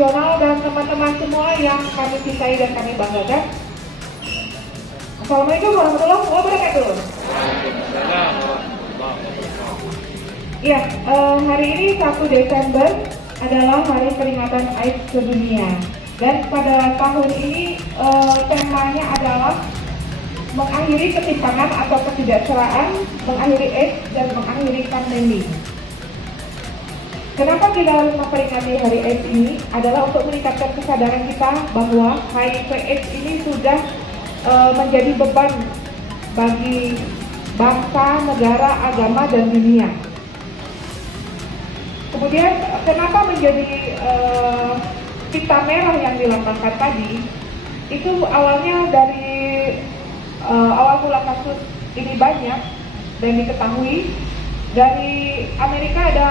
nasional dan teman-teman semua yang kami cintai dan kami banggakan. Assalamualaikum warahmatullahi wabarakatuh. Ya, hari ini 1 Desember adalah hari peringatan AIDS sedunia. Dan pada tahun ini temanya adalah mengakhiri ketimpangan atau ketidakseraan, mengakhiri AIDS dan mengakhiri pandemi. Kenapa kita harus memperingati hari AIDS ini? Adalah untuk meningkatkan kesadaran kita bahwa HIV/AIDS ini sudah menjadi beban bagi bangsa, negara, agama, dan dunia. Kemudian kenapa menjadi pita merah yang dilambangkan tadi? Itu awalnya dari awal mula kasus ini banyak dan diketahui dari Amerika. Ada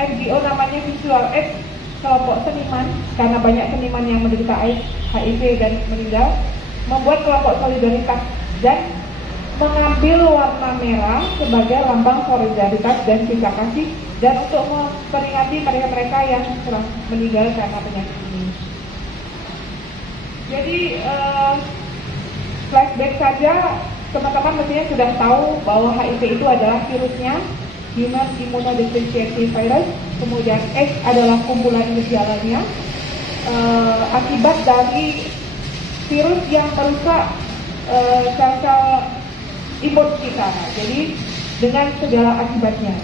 NGO namanya Visual AIDS, kelompok seniman, karena banyak seniman yang menderita AIDS, HIV dan meninggal, membuat kelompok solidaritas dan mengambil warna merah sebagai lambang solidaritas dan cinta kasih, dan untuk memperingati mereka-mereka yang telah meninggal karena penyakit ini. Jadi flashback saja, teman-teman mestinya sudah tahu bahwa HIV itu adalah virusnya, Human Immunodeficiency Virus. Kemudian AIDS adalah kumpulan gejalanya, akibat dari virus yang merusak sel-sel imun kita. Jadi dengan segala akibatnya.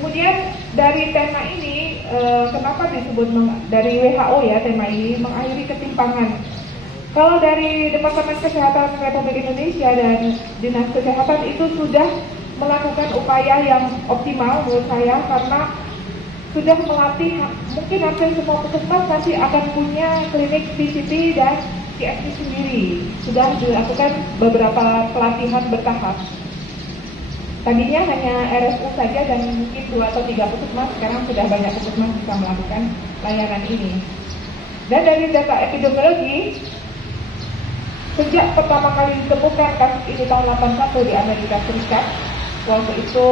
Kemudian dari tema ini, kenapa disebut dari WHO ya, tema ini mengakhiri ketimpangan. Kalau dari Departemen Kesehatan Republik Indonesia dan Dinas Kesehatan itu sudah melakukan upaya yang optimal menurut saya, karena sudah melatih, mungkin hampir semua puskesmas nanti akan punya klinik PCT dan CFT sendiri. Sudah dilakukan beberapa pelatihan bertahap. Tadinya hanya RSU saja dan mungkin 2 atau 3 puskesmas, sekarang sudah banyak puskesmas bisa melakukan layanan ini. Dan dari data epidemiologi, sejak pertama kali ditemukan kasus ini tahun 81 di Amerika Serikat, waktu itu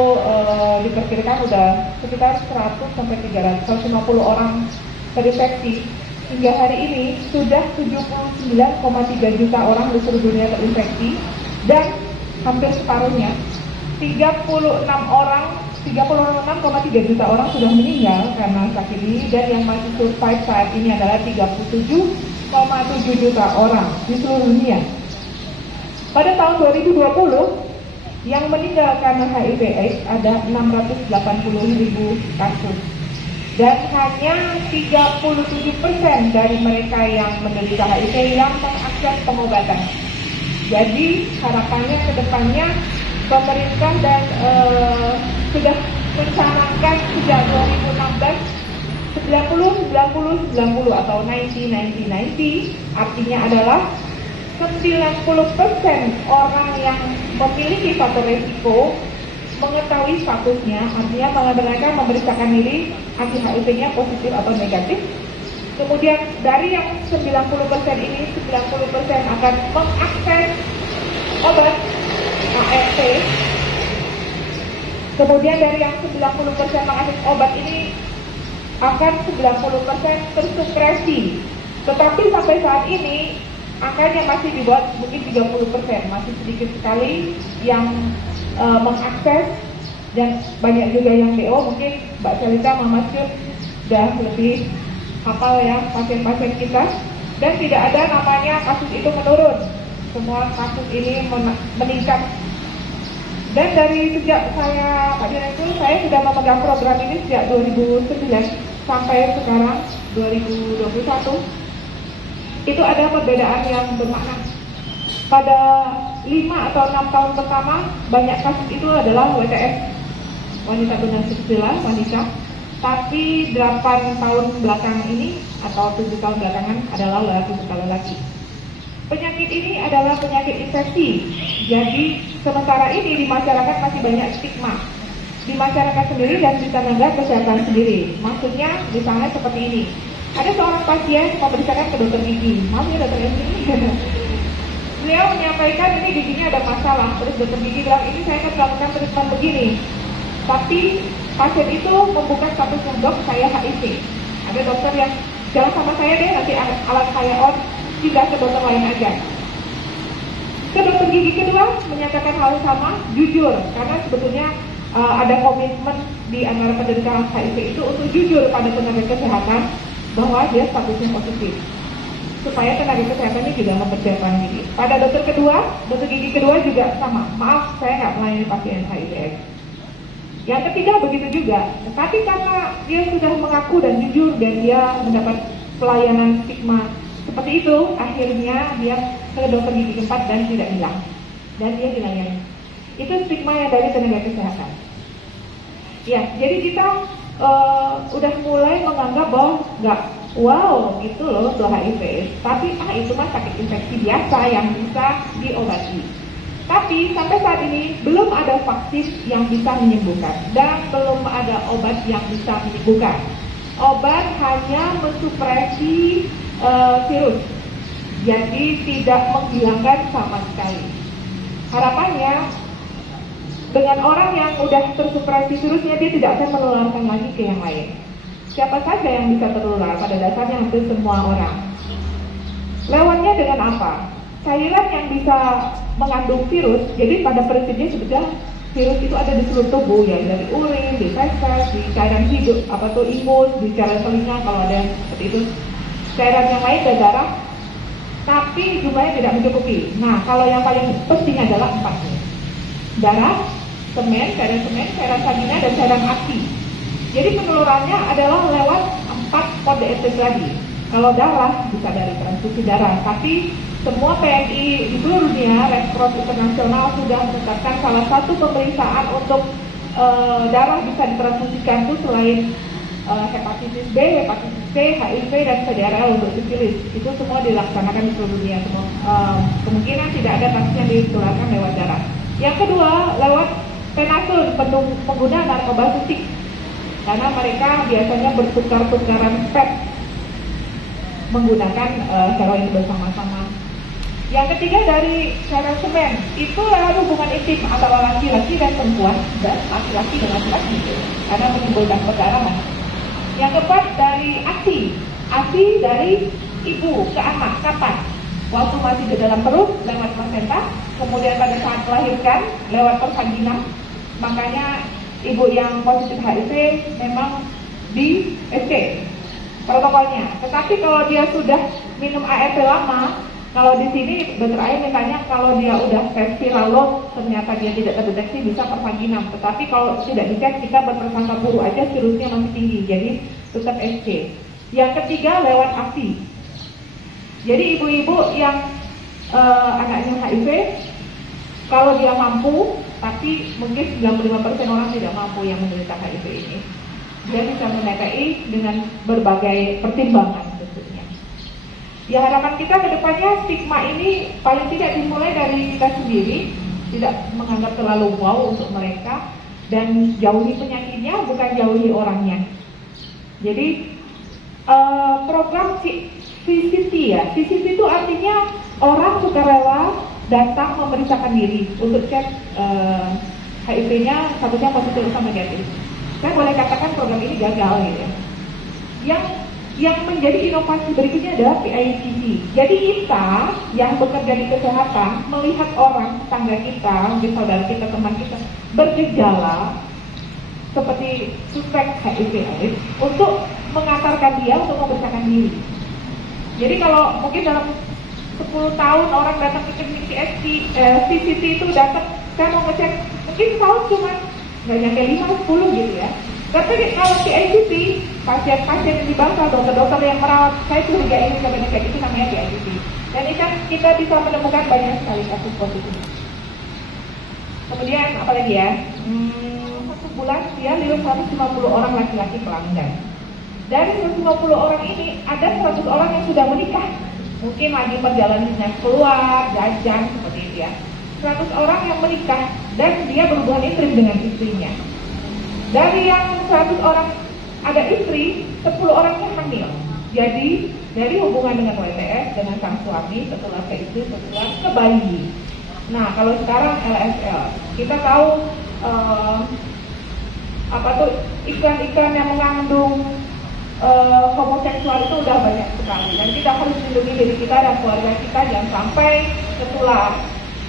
diperkirakan sudah sekitar 100 sampai 350 orang terinfeksi. Hingga hari ini sudah 79,3 juta orang di seluruh dunia terinfeksi, dan hampir separuhnya 36,3 juta orang sudah meninggal karena sakit ini, dan yang masih survive saat ini adalah 37,7 juta orang di seluruh dunia. Pada tahun 2020 yang meninggal karena HIV/AIDS ada 680.000 kasus, dan hanya 37% dari mereka yang menderita HIV yang mengakses pengobatan. Jadi harapannya ke depannya pemerintah dan sudah mencanangkan sejak 2016 90-90-90 atau 90-90-90, artinya adalah 90% orang yang memiliki faktor resiko mengetahui statusnya, artinya mereka memeriksakan diri anti HIV-nya positif atau negatif. Kemudian dari yang 90% ini, 90% akan mengakses obat ART. Kemudian dari yang 90% mengakses obat ini akan 90% tersupresi. Tetapi sampai saat ini angkanya masih dibuat mungkin 30%, masih sedikit sekali yang mengakses, dan banyak juga yang DO. Mungkin Mbak Selita, Mama Syut sudah lebih hafal ya pasien-pasien kita, dan tidak ada namanya kasus itu menurun. Semua kasus ini meningkat. Dan dari sejak saya Pak Direktur, saya sudah memegang program ini sejak 2009 sampai sekarang 2021. Itu ada perbedaan yang bermakna. Pada 5 atau 6 tahun pertama, banyak kasus itu adalah WTS, wanita tunasusila, wanita. Tapi 8 tahun belakang ini atau 7 tahun belakangan adalah lelaki. Penyakit ini adalah penyakit infeksi. Jadi sementara ini di masyarakat masih banyak stigma. Di masyarakat sendiri dan di tenaga kesehatan sendiri. Maksudnya misalnya seperti ini. Ada seorang pasien memeriksakan ke dokter gigi. Maaf ya dokter gigi. Beliau menyampaikan ini giginya ada masalah. Terus dokter gigi bilang ini saya akan melakukan treatment begini. Tapi pasien itu membuka status dok saya HIV. Ada dokter yang jangan sama saya deh, nanti alat saya on, pindah ke dokter lain aja. Ke dokter gigi kedua menyatakan hal yang sama, jujur, karena sebetulnya ada komitmen di antara penderita HIV itu untuk jujur pada tenaga kesehatan bahwa dia statusnya positif, supaya tenaga kesehatan ini juga mempersiapkan diri. Pada dokter gigi kedua juga sama, maaf saya nggak melayani pasien HIV/AIDS. Yang ketiga begitu juga, tapi karena dia sudah mengaku dan jujur dan dia mendapat pelayanan stigma seperti itu, akhirnya dia ke dokter gigi keempat dan tidak hilang, dan dia dilayani. Itu stigma yang dari tenaga kesehatan. Ya, jadi kita udah mulai menganggap bahwa nggak, wow gitu loh itu HIV, tapi itu mah sakit infeksi biasa yang bisa diobati. Tapi sampai saat ini belum ada vaksin yang bisa menyembuhkan dan belum ada obat yang bisa menyembuhkan. Obat hanya mensupresi virus, jadi tidak menghilangkan sama sekali. Harapannya dengan orang yang udah tersupresi virusnya, dia tidak akan menularkan lagi ke yang lain. Siapa saja yang bisa tertular? Pada dasarnya hampir semua orang. Lewatnya dengan apa? Cairan yang bisa mengandung virus. Jadi pada prinsipnya sebetulnya virus itu ada di seluruh tubuh, ya, dari urin, di feses, di cairan hidup, imun, di cairan telinga kalau ada yang seperti itu. Cairan yang lain dan darah, tapi jumlahnya tidak mencukupi. Nah, kalau yang paling penting adalah 4 nih. Darah, cairan vagina, dan cairan ASI. Jadi penularannya adalah lewat 4 kode etik tadi. Kalau darah bisa dari transfusi darah, tapi semua PMI di seluruh dunia, Red Cross Internasional sudah menetapkan salah satu pemeriksaan untuk darah bisa ditransfusikan itu selain hepatitis B, hepatitis C, HIV, dan VDRL untuk sifilis. Itu semua dilaksanakan di seluruh dunia. Semua kemungkinan tidak ada kasus yang ditularkan lewat darah. Yang kedua, lewat penasun, pengguna narkoba suntik, karena mereka biasanya bertukar-tukaran pep menggunakan heroin bersama-sama. Yang ketiga dari cairan semen, itu lewat hubungan intim antara laki-laki dan perempuan dan laki-laki dengan laki-laki, karena menimbulkan perdarahan. Yang keempat dari ASI dari ibu ke anak. Kapan? Waktu masih di dalam perut lewat plasenta, kemudian pada saat melahirkan lewat persalinan. Makanya ibu yang positif HIV memang di SC protokolnya. Tetapi kalau dia sudah minum ART lama, kalau di sini dokter Ai mintanya kalau dia udah tes viralog ternyata dia tidak terdeteksi bisa pervaginam. Tetapi kalau tidak dicek kita berprasangka buruk aja, virusnya masih tinggi, jadi tetap SC. Yang ketiga lewat ASI. Jadi ibu-ibu yang anaknya HIV, kalau dia mampu, tapi mungkin 95% orang tidak mampu yang menderita HIV ini, dia bisa menyertai dengan berbagai pertimbangan tentunya. Ya, harapan kita ke depannya stigma ini paling tidak dimulai dari kita sendiri, tidak menganggap terlalu wow untuk mereka, dan jauhi penyakitnya, bukan jauhi orangnya. Jadi program VCT ya, VCT itu artinya orang sukarela datang memeriksakan diri untuk cek HIV-nya statusnya positif atau negatif. Saya boleh katakan program ini gagal gitu ya. Yang menjadi inovasi berikutnya adalah PICC. Jadi kita yang bekerja di kesehatan melihat orang tetangga kita, mungkin saudara kita, teman kita bergejala seperti suspek HIV/AIDS untuk mengantarkan dia untuk memeriksakan diri. Jadi kalau mungkin dalam 10 tahun orang datang ke klinik CCT itu datang, saya mau ngecek, mungkin tahun cuma nggak nyampe 5-10 gitu ya. Tapi kalau PICT, pasien-pasien yang dibangsa, dokter-dokter yang merawat, saya curiga ini sebenarnya kayak itu namanya PICT. Dan ini kan kita bisa menemukan banyak sekali kasus positif. Kemudian apa lagi ya? 1 bulan dia lihat 150 orang laki-laki pelanggan. Dari 150 orang ini ada 100 orang yang sudah menikah, mungkin lagi perjalanannya keluar, jajan seperti itu ya. 100 orang yang menikah dan dia berhubungan intim dengan istrinya. Dari yang 100 orang ada istri, 10 orangnya hamil. Jadi dari hubungan dengan WTS dengan sang suami setelah ke istri, setelah ke bayi. Nah kalau sekarang LSL, kita tahu iklan-iklan yang mengandung homoseksual itu udah banyak sekali, dan kita harus melindungi diri kita dan keluarga kita jangan sampai tertular.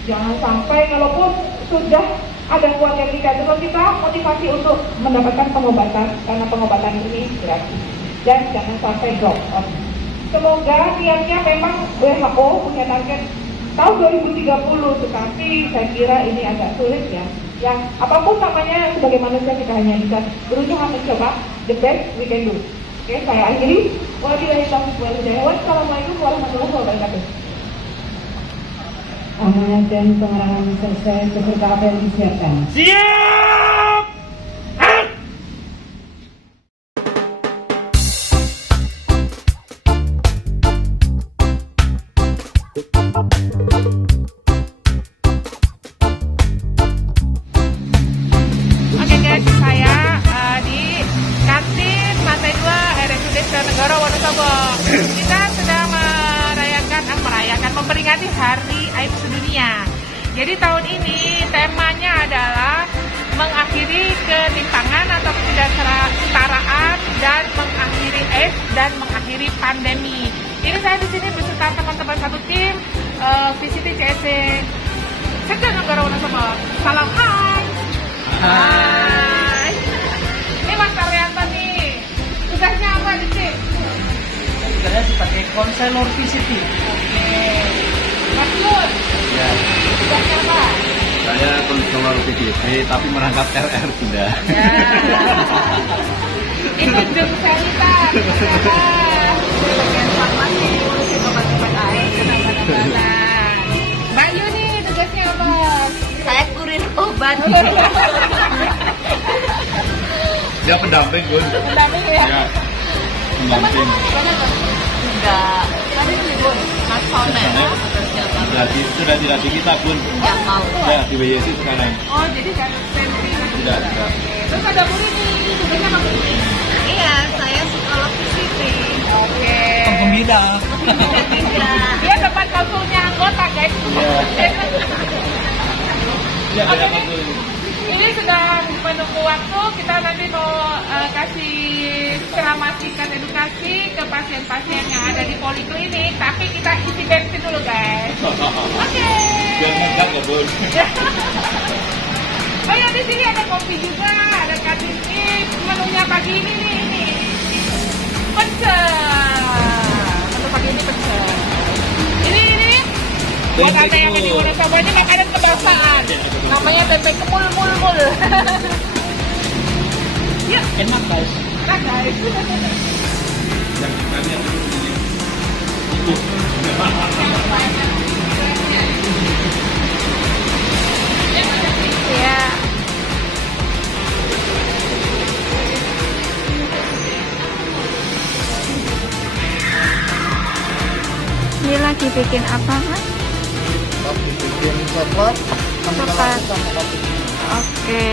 Jangan sampai kalaupun sudah ada keluarga kita, terus kita motivasi untuk mendapatkan pengobatan karena pengobatan ini gratis, dan jangan sampai drop off. Semoga niatnya memang WHO punya target tahun 2030, tetapi saya kira ini agak sulit ya. Yang apapun namanya, sebagai manusia kita hanya bisa berusaha mencoba the best we can do. Oke, saya akhiri. Wassalamualaikum warahmatullahi wabarakatuh. Amanat dan pengerangan selesai seperti apa yang disiapkan. Siap! Oke guys, saya di kantin lantai 2 RSUD Negara Wonosobo. Kita sedang memperingati Hari AIDS Sedunia. Jadi tahun ini temanya adalah mengakhiri ketimpangan atau ketidaksetaraan dan mengakhiri AIDS dan mengakhiri pandemi. Ini saya di sini beserta teman-teman satu tim VCT CSC Sektor Negara Wonosobo. Salam hai. Hai. Ini Mas Karyanto nih. Tugasnya apa di sini? Saya sebagai konselor VCT. Oke. Mas Yud. Ya. Tugasnya apa? Saya konselor PDB tapi merangkap RR Bunda. Ya. Itu Jung Selita. Bagian farmasi, ngurusin obat-obat air, kenapa-napa. Mbak Yu nih tugasnya apa? Saya kurir obat. Dia pendamping, Bun. Pendamping ya? Ya, pendamping. Enggak. Tadi libur. Mas Soner. Sudah tidak di kita, Bun. Enggak mau. Ya, di WYC sekarang. Oh, jadi kan sentri. Tidak. Terus ada Bu ini, tugasnya apa Bu? Iya, saya psikolog VCT. Oke. Penggembira. Tidak. Dia tempat konsulnya anggota, guys. Ya, Oke, ada nih. Ini sedang menunggu waktu, kita nanti mau kasih ceramah singkat edukasi ke pasien-pasien yang ada di poliklinik, tapi kita isi bensin dulu guys. Oke. Biar megah ya, Bun. Oh ya, di sini ada kopi juga, ada kantin. Menunya pagi ini nih, pecel. Menu pagi ini pecel. Ini buat anda yang di Wonosobo ini makanan kebiasaan. Namanya tempe kemul-mul-mul. Yuk, Enak guys. nah guys. Yang kalian Ya. Ini lagi bikin apa, Mas? Lagi bikin coklat Coklat. sama kopi. Oke.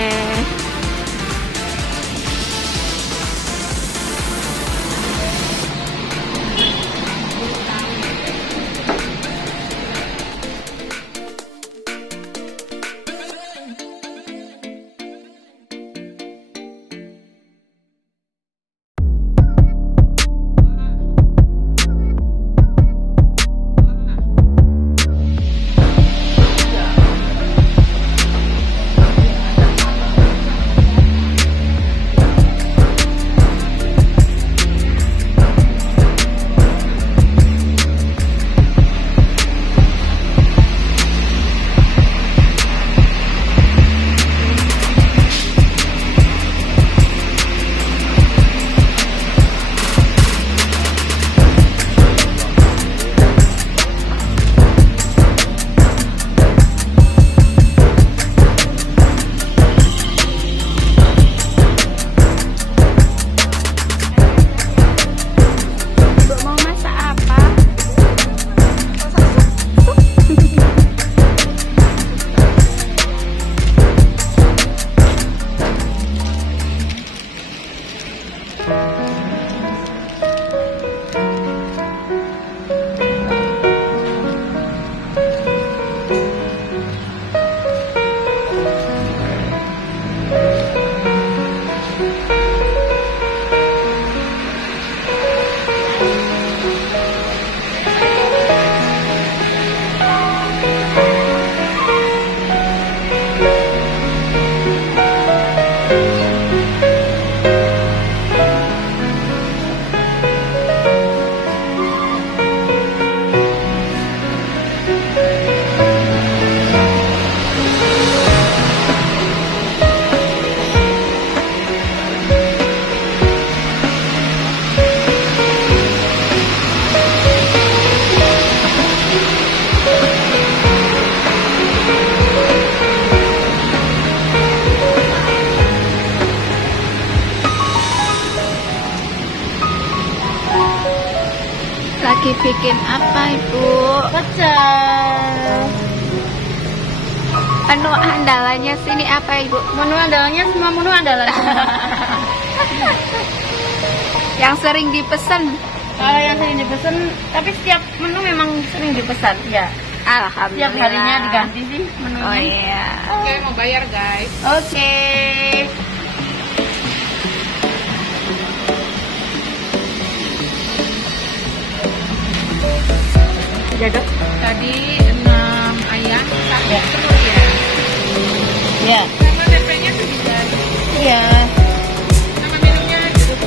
Lagi bikin apa Ibu? Pecel. Menu andalannya sini apa Ibu? Menu andalannya semua menu andalan. Yang sering dipesan? Kalau yang sering dipesan, tapi setiap menu memang sering dipesan ya. Alhamdulillah. Setiap harinya diganti sih menunya. Oh iya. Oke, mau bayar guys. Oke. Udah Dok? Tadi 6 ayam, 1 telur ya. Ya. Sama tempenya tuh juga. Iya. Sama minumnya jeruk.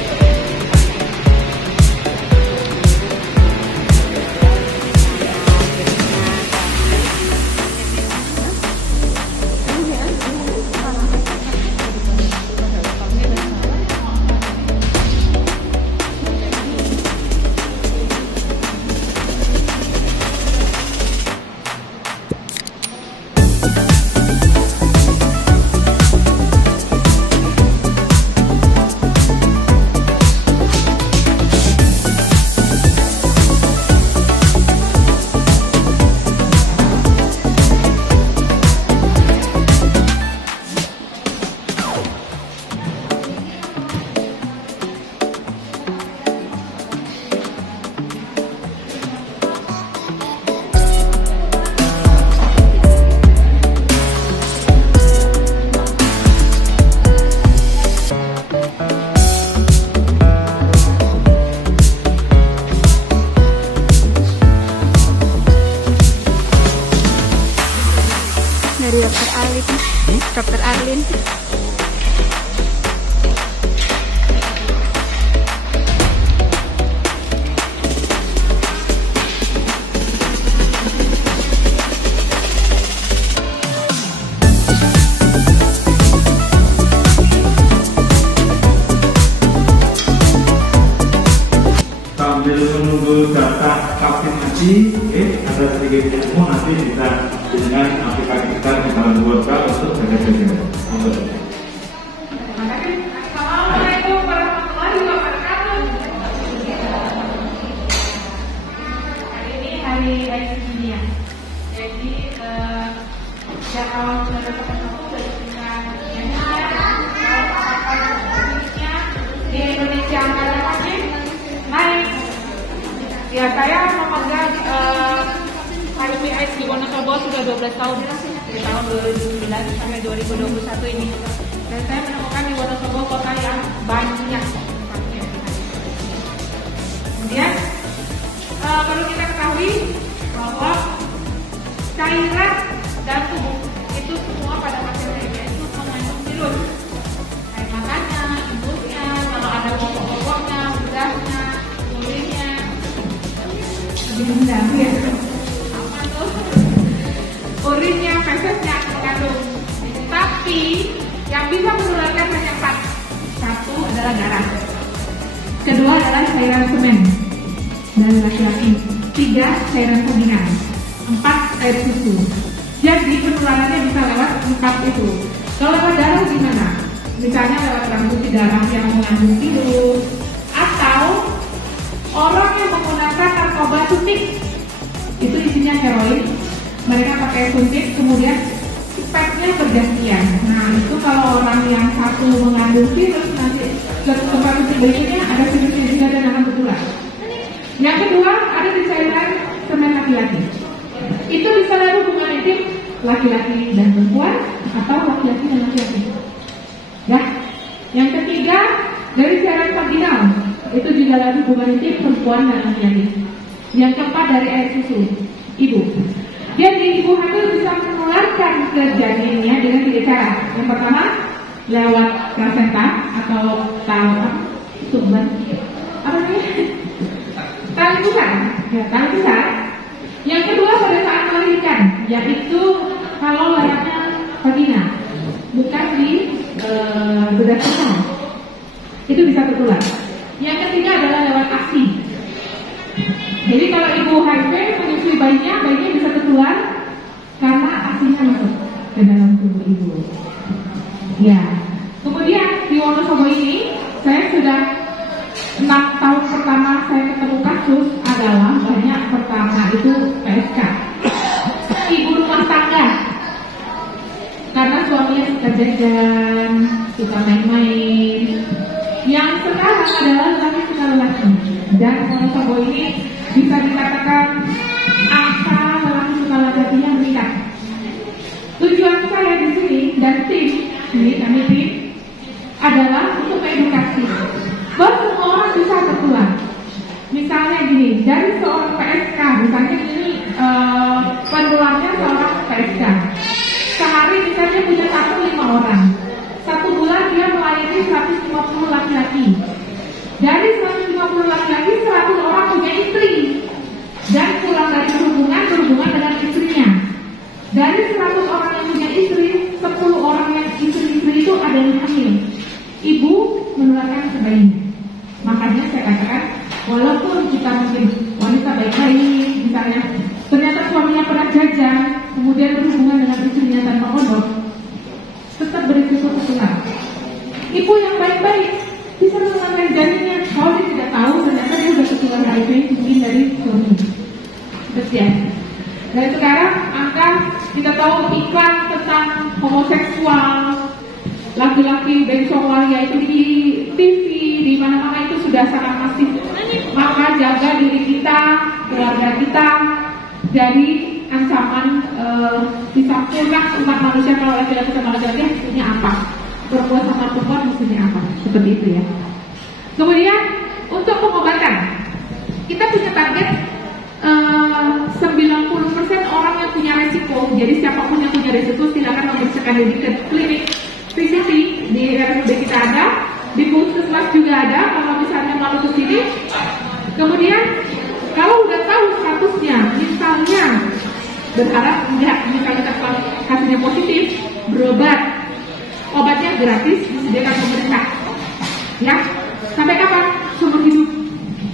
Dari Dokter Arlin. Dokter Arlin. Sambil menunggu data vaksinasi, ada sedikit ilmu nanti bisa dengan aplikasi kita misalnya WhatsApp untuk jaga-jaga. Assalamualaikum warahmatullahi wabarakatuh. Hari ini hari AIDS dunia. Jadi sejak awal 2021 dengan di Indonesia angka masih naik. Ya, saya memegang HIV AIDS di Wonosobo sudah 12 tahun, dari tahun 2009 sampai 2021 ini. Dan saya menemukan di Wonosobo kota yang banyak. Kemudian perlu kita ketahui bahwa cairan dan tubuh itu semua pada pasien itu mengandung virus. Air makannya, infusnya, kalau ada popok-popoknya, udahnya, urinnya, ya. Apa tuh? Urinnya, fesesnya mengandung. Tapi yang bisa menularkan hanya 4. 1 adalah darah. Kedua adalah cairan semen dari laki-laki. 3 cairan vaginal. 4 air susu. Jadi penularannya bisa lewat 4 itu. Kalau lewat darah gimana? Misalnya lewat transfusi darah yang mengandung virus, atau orang yang menggunakan narkoba suntik, itu isinya heroin, mereka pakai suntik, kemudian speknya bergantian. Nah itu kalau orang yang satu mengandung virus, nanti tempat suntik berikutnya ada virusnya juga dan akan tertular. Yang kedua ada di cairan semen laki-laki. Itu bisa lalu hubungan intim laki-laki dan perempuan atau laki-laki dan laki-laki. Ya. Yang ketiga dari cairan vaginal, itu juga lalu hubungan intim perempuan dan laki-laki. Yang keempat dari air susu ibu. Jadi ibu hamil bisa menularkan ke janinnya dengan 3 cara. Yang pertama lewat plasenta atau sumber apa namanya? Tali pusar. Ya, tali pusar. Yang kedua pada saat melahirkan, yaitu kalau layaknya vagina, bukan di bedah kosong, itu bisa tertular. Yang ketiga adalah lewat ASI. Jadi kalau ibu HIV menyusui bayinya bisa tertular karena ASI-nya masuk ke dalam tubuh ibu. Ya. Kemudian di Wonosobo ini saya sudah 6 tahun pertama saya ketemu kasus adalah suka jajan, suka main-main. Yang sekarang adalah lelaki. Dan Wonosobo ini bisa dikatakan angka lelaki suka lelaki yang meningkat. Tujuan saya di sini dan tim, ini kami tim, adalah untuk edukasi bahwa semua orang bisa tertular. Misalnya gini, dari seorang PSK, misalnya ini penularnya seorang PSK. Sehari misalnya punya 5 orang. 1 bulan dia melayani 150 laki-laki. Dari 150 laki-laki, 100 orang punya istri. Dan pulang dari berhubungan dengan istrinya. Dari 100 orang yang punya istri, 10 orang yang istri-istri itu ada yang hamil. Ibu menularkan ke bayinya. Makanya saya katakan, walaupun kita mungkin wanita baik-baik, misalnya ternyata suaminya pernah jajan, kemudian berhubungan dengan istrinya tanpa kondom, tetap berisiko tertular. Ibu yang baik-baik bisa menularkan janinnya, kalau dia tidak tahu ternyata dia sudah tertular HIV mungkin dari suami. Betul. Dan sekarang angka kita tahu iklan tentang homoseksual, laki-laki bencong waria itu di TV, di mana-mana itu sudah sangat masif. Maka jaga diri kita, keluarga kita dari ancaman bisa punah umat manusia. Kalau laki-laki sama laki-laki mestinya apa, perempuan sama perempuan mestinya apa, seperti itu ya. Kemudian untuk pengobatan kita punya target 90% orang yang punya resiko. Jadi siapapun yang punya resiko silakan memeriksakan diri ke klinik PCT di RSUD kita ada, di puskesmas juga ada. Kalau misalnya malu ke sini, kemudian kalau udah tahu statusnya, misalnya berharap enggak, misalnya hasilnya positif, berobat, obatnya gratis disediakan pemerintah. Ya, sampai kapan? Seumur hidup.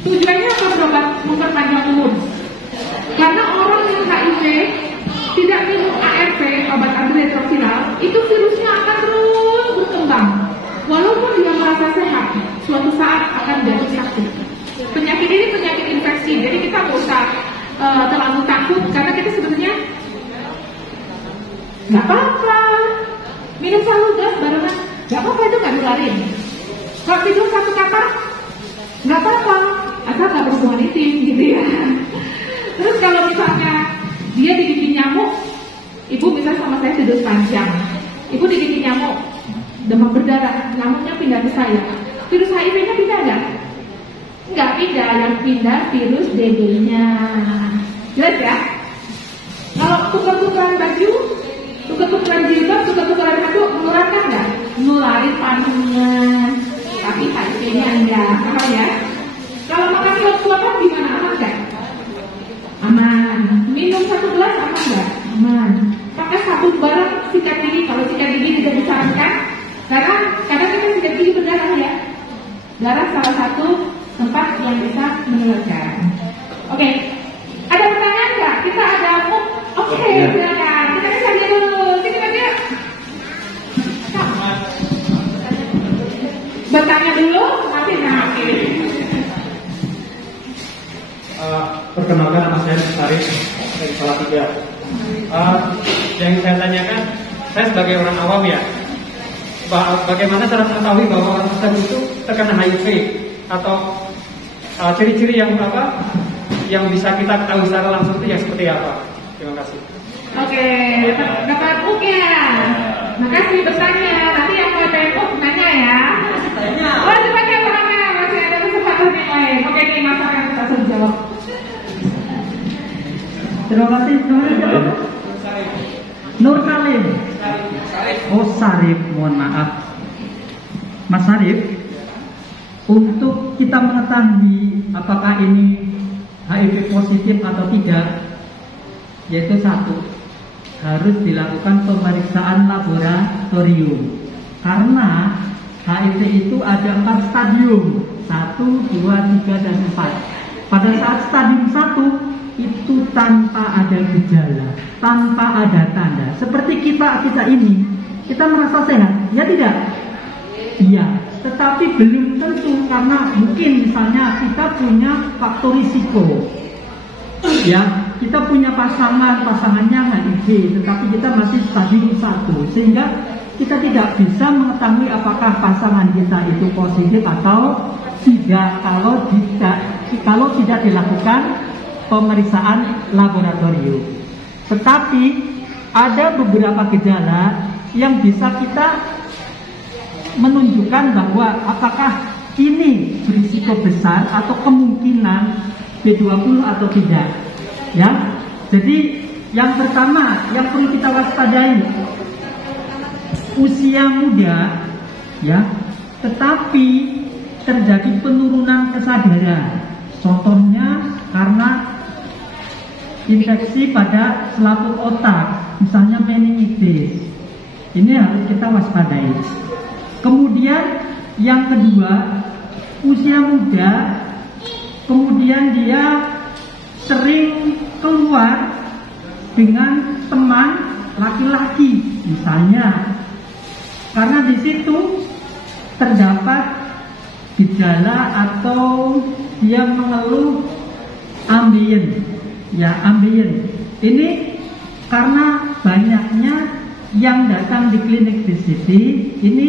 Tujuannya apa berobat? Memperpanjang umur. Karena orang yang HIV tidak minum ARV, obat antiretroviral, itu virusnya akan terus berkembang. Walaupun dia merasa sehat, suatu saat akan jatuh sakit. Penyakit ini penyakit infeksi, jadi kita nggak usah terlalu takut, karena kita sebenarnya nggak apa-apa. Minum saludas barengan, nggak apa-apa, itu nggak nularin. Kalau tidur satu kamar, nggak apa-apa, asal nggak berhubungan intim, gitu ya. Terus kalau misalnya dia digigit nyamuk, ibu bisa sama saya tidur panjang. Ibu digigit nyamuk, demam berdarah, nyamuknya pindah ke saya. Virus HIV-nya pindah nggak? Nggak pindah, yang pindah virus DD-nya. Jelas ya? Kalau tukar-tukaran baju, tukar-tukaran jilbab, tukar-tukaran handuk, menularkan nggak? Nularin panunya, tapi HIV-nya enggak. Paham ya? Kalau makan suap-suapan gimana? Aman nggak? Aman. Minum 1 gelas aman nggak? Aman. Pakai sabun bareng sikat gigi, kalau sikat gigi tidak disarankan, karena kadang kita sikat gigi berdarah ya. Darah salah satu tempat yang bisa menularkan. Oke. Ada pertanyaan nggak? Kita ada Oke, silakan. Kita saja dulu. Sini dia. Bertanya dulu, nanti nanti. Perkenalkan, nama saya Sarif dari Salatiga. Yang saya tanyakan, saya sebagai orang awam ya, bagaimana cara mengetahui bahwa orang tersebut itu terkena HIV atau ciri-ciri yang yang bisa kita ketahui secara langsung itu yang seperti apa? Terima kasih. Oke, dapat ya. Makasih bertanya. Nanti yang mau tanya nanya ya. Oh, cepatnya orangnya masih ada kesempatan yang lain. Oke, ini masalah yang kita suruh jawab. Terima kasih. Nur Salim. Oh, Sarif, mohon maaf. Mas Sarif, untuk kita mengetahui apakah ini HIV positif atau tidak, yaitu satu, harus dilakukan pemeriksaan laboratorium. Karena HIV itu ada 4 stadium, 1, 2, 3, dan 4. Pada saat stadium 1 itu tanpa ada gejala, tanpa ada tanda. Seperti kita ini, kita merasa sehat, ya tidak? Iya, tetapi belum tentu, karena mungkin misalnya kita punya faktor risiko. Ya, kita punya pasangannya HIV, tetapi kita masih stadium 1, sehingga kita tidak bisa mengetahui apakah pasangan kita itu positif atau tidak kalau tidak dilakukan pemeriksaan laboratorium. Tetapi ada beberapa gejala yang bisa kita menunjukkan bahwa apakah ini berisiko besar atau kemungkinan B20 atau tidak. Ya, jadi yang pertama yang perlu kita waspadai, usia muda, ya, tetapi terjadi penurunan kesadaran. Contohnya karena infeksi pada selaput otak, misalnya meningitis. Ini harus kita waspadai. Kemudian yang kedua, usia muda, kemudian dia sering keluar dengan teman laki-laki, misalnya, karena di situ terdapat gejala atau dia mengeluh ambien, ya ambien. Ini karena banyaknya yang datang di klinik VCT ini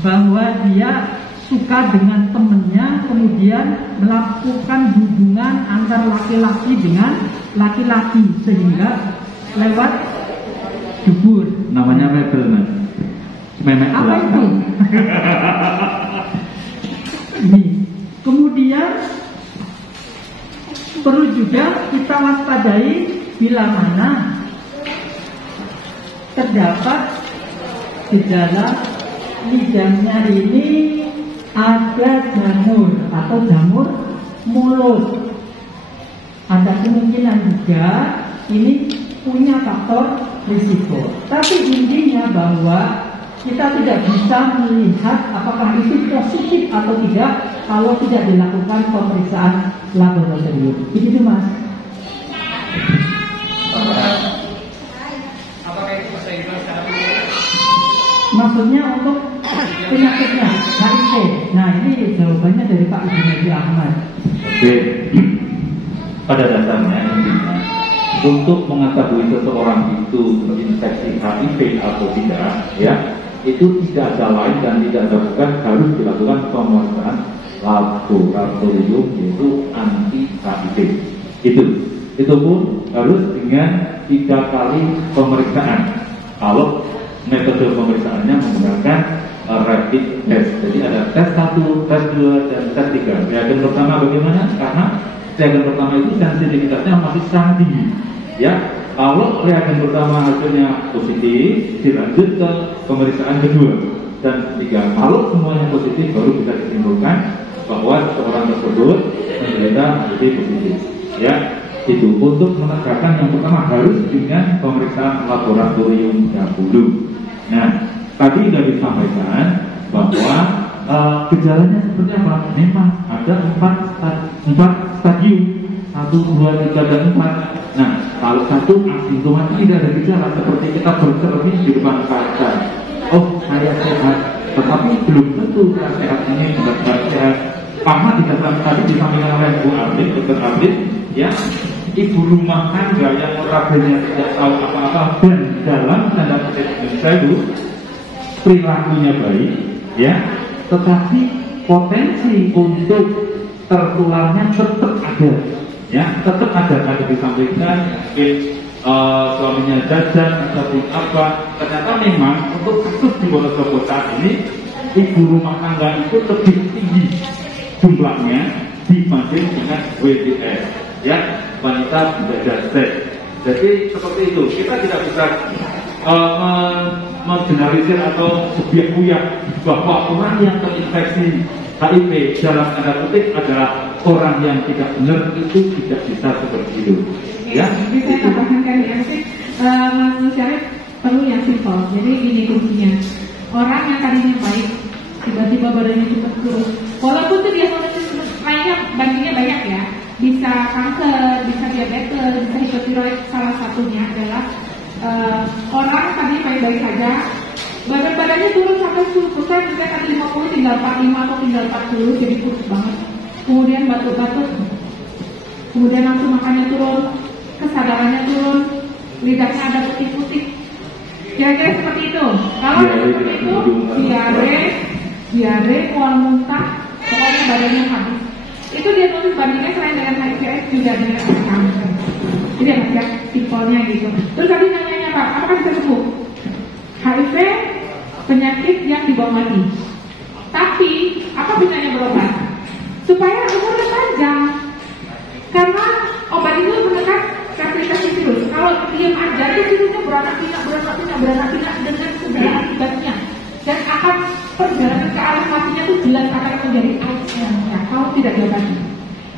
bahwa dia suka dengan temennya, kemudian melakukan hubungan antar laki-laki dengan laki-laki sehingga lewat dubur. Namanya mebel, Mas. Memek apa belakang. itu? Ini. Kemudian perlu juga kita waspadai bila mana terdapat gejala lidahnya ini ada jamur atau jamur mulut. Ada kemungkinan juga ini punya faktor risiko. Tapi intinya bahwa kita tidak bisa melihat apakah itu positif atau tidak kalau tidak dilakukan pemeriksaan laboratorium. Begitu, Mas. Apakah itu bisa dibilang secara umum? Maksudnya untuk penyakitnya HIV. Nah, ini jawabannya dari Pak Ibu Ahmad. Oke. Pada dasarnya untuk mengetahui seseorang itu terinfeksi HIV atau tidak, ya, itu tidak ada lain dan tidak ada bukan harus dilakukan pemeriksaan laboratorium yaitu anti HIV. Itu pun harus dengan 3 kali pemeriksaan. Kalau metode pemeriksaannya menggunakan rapid test. Jadi ada tes 1, tes 2, dan tes 3. Reagen pertama bagaimana? Karena reagen pertama itu sensitivitasnya masih sangat tinggi. Ya, kalau reagen pertama hasilnya positif, dilanjut ke pemeriksaan kedua dan 3. Kalau semuanya positif, baru bisa disimpulkan bahwa seorang tersebut menderita HIV positif. Ya, itu untuk menegakkan yang pertama harus dengan pemeriksaan laboratorium dahulu. Nah, tadi sudah disampaikan bahwa gejalanya seperti apa? Memang ada 4 stadium, 1, 2, 3, dan 4. Nah, kalau 1 asimptomatik tidak ada gejala, seperti kita bercermin di depan kaca. Oh, saya sehat, tetapi belum tentu saya sehat ini benar-benar sehat. Karena tadi disampaikan oleh Bu Arlin, Dr. Arlin, ya, ibu rumah tangga yang notabene tidak tahu apa-apa dan dalam tanda kutip itu perilakunya baik, ya, tetapi potensi untuk tertularnya tetap ada, ya, tetap ada. Tadi disampaikan mungkin suaminya jajan atau apa. Ternyata memang untuk kasus di Wonosobo saat ini ibu rumah tangga itu lebih tinggi jumlahnya dibanding dengan WDS, ya, wanita tidak seks. Jadi seperti itu, kita tidak bisa menggeneralisir atau sebiak-biak bahwa orang yang terinfeksi HIV dalam tanda kutip adalah orang yang tidak benar, itu tidak bisa seperti itu. Ya, bisa tambahkan KDRT, Mas Syarif, perlu yang simpel. Jadi ini kuncinya, orang yang tadinya baik tiba-tiba badannya cepat turun, walaupun itu dia lainnya bandingnya banyak ya, bisa kanker, bisa diabetes, bisa hipotiroid. Salah satunya adalah orang tadi baik-baik saja, badannya turun sampai 10%, misalnya tadi 50 tinggal 45 atau tinggal 40, jadi kurus banget. Kemudian batuk-batuk, kemudian langsung makannya turun, kesadarannya turun, lidahnya ada putih-putih. Kira-kira seperti itu. Kalau seperti itu, diare, mual muntah, pokoknya badannya habis. Itu dia nulis bandingnya selain dengan HIV/AIDS juga dengan kanker. Jadi ya tipolnya gitu. Terus tadi nanya Pak, apakah bisa sembuh? HIV penyakit yang dibawa mati. Tapi apa gunanya berobat? Supaya umurnya panjang. Karena obat itu menekan replikasi virus. Kalau diam aja, itu virusnya beranak pinak dengan segala akibatnya. Dan akan perjalanan ke arah matinya itu jelas akan menjadi AIDS ya, kalau tidak diobati.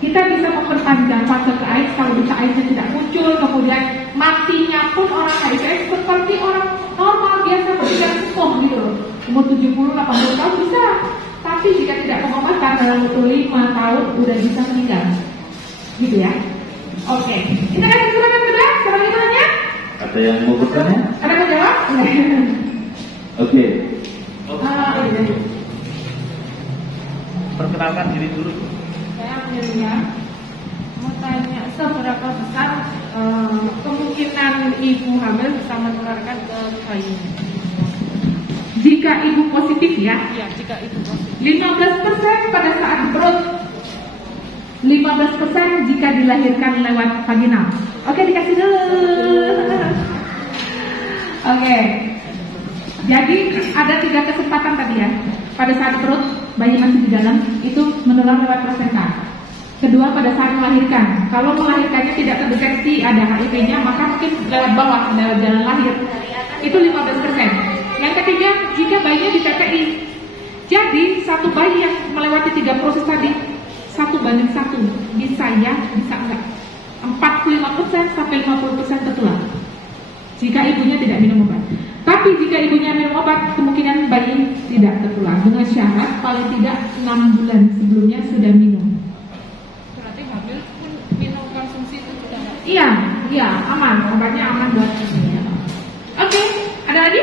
Kita bisa memperpanjang fase ke AIDS kalau bisa AIDS tidak muncul, kemudian matinya pun orang HIV seperti orang normal biasa berjalan sepuh gitu loh. Umur 70-80 tahun bisa. Tapi jika tidak pengobatan dalam waktu 5 tahun udah bisa meninggal. Gitu ya. Oke. Kita kasih surat yang benar, surat imannya. Ada yang mau bertanya? Ada yang menjawab? Oke. Perkenalkan diri dulu. Saya Amelia. Mau tanya seberapa besar kemungkinan ibu hamil bisa menularkan ke bayinya? Jika ibu positif ya? Iya, jika ibu positif. 15% pada saat perut, 15% jika dilahirkan lewat vaginal. Oke, dikasih dulu. Oke. Jadi ada 3 kesempatan tadi ya. Pada saat perut bayi masih di dalam itu menular lewat plasenta. Kedua pada saat melahirkan. Kalau melahirkannya tidak terdeteksi ada HIV-nya, maka mungkin lewat bawah, lewat jalan lahir. Itu 15%. Yang ketiga, jika bayinya di TPI. Jadi satu bayi yang melewati 3 proses tadi 1:1. Bisa ya, bisa enggak. 45% sampai 50% tertular. Jika ibunya tidak minum obat. Tapi jika ibunya minum obat, kemungkinan bayi tidak tertular dengan syarat paling tidak 6 bulan sebelumnya sudah minum. Berarti hamil pun minum konsumsi itu sudah? Iya, aman. Obatnya aman buat ibunya. Oke, ada lagi?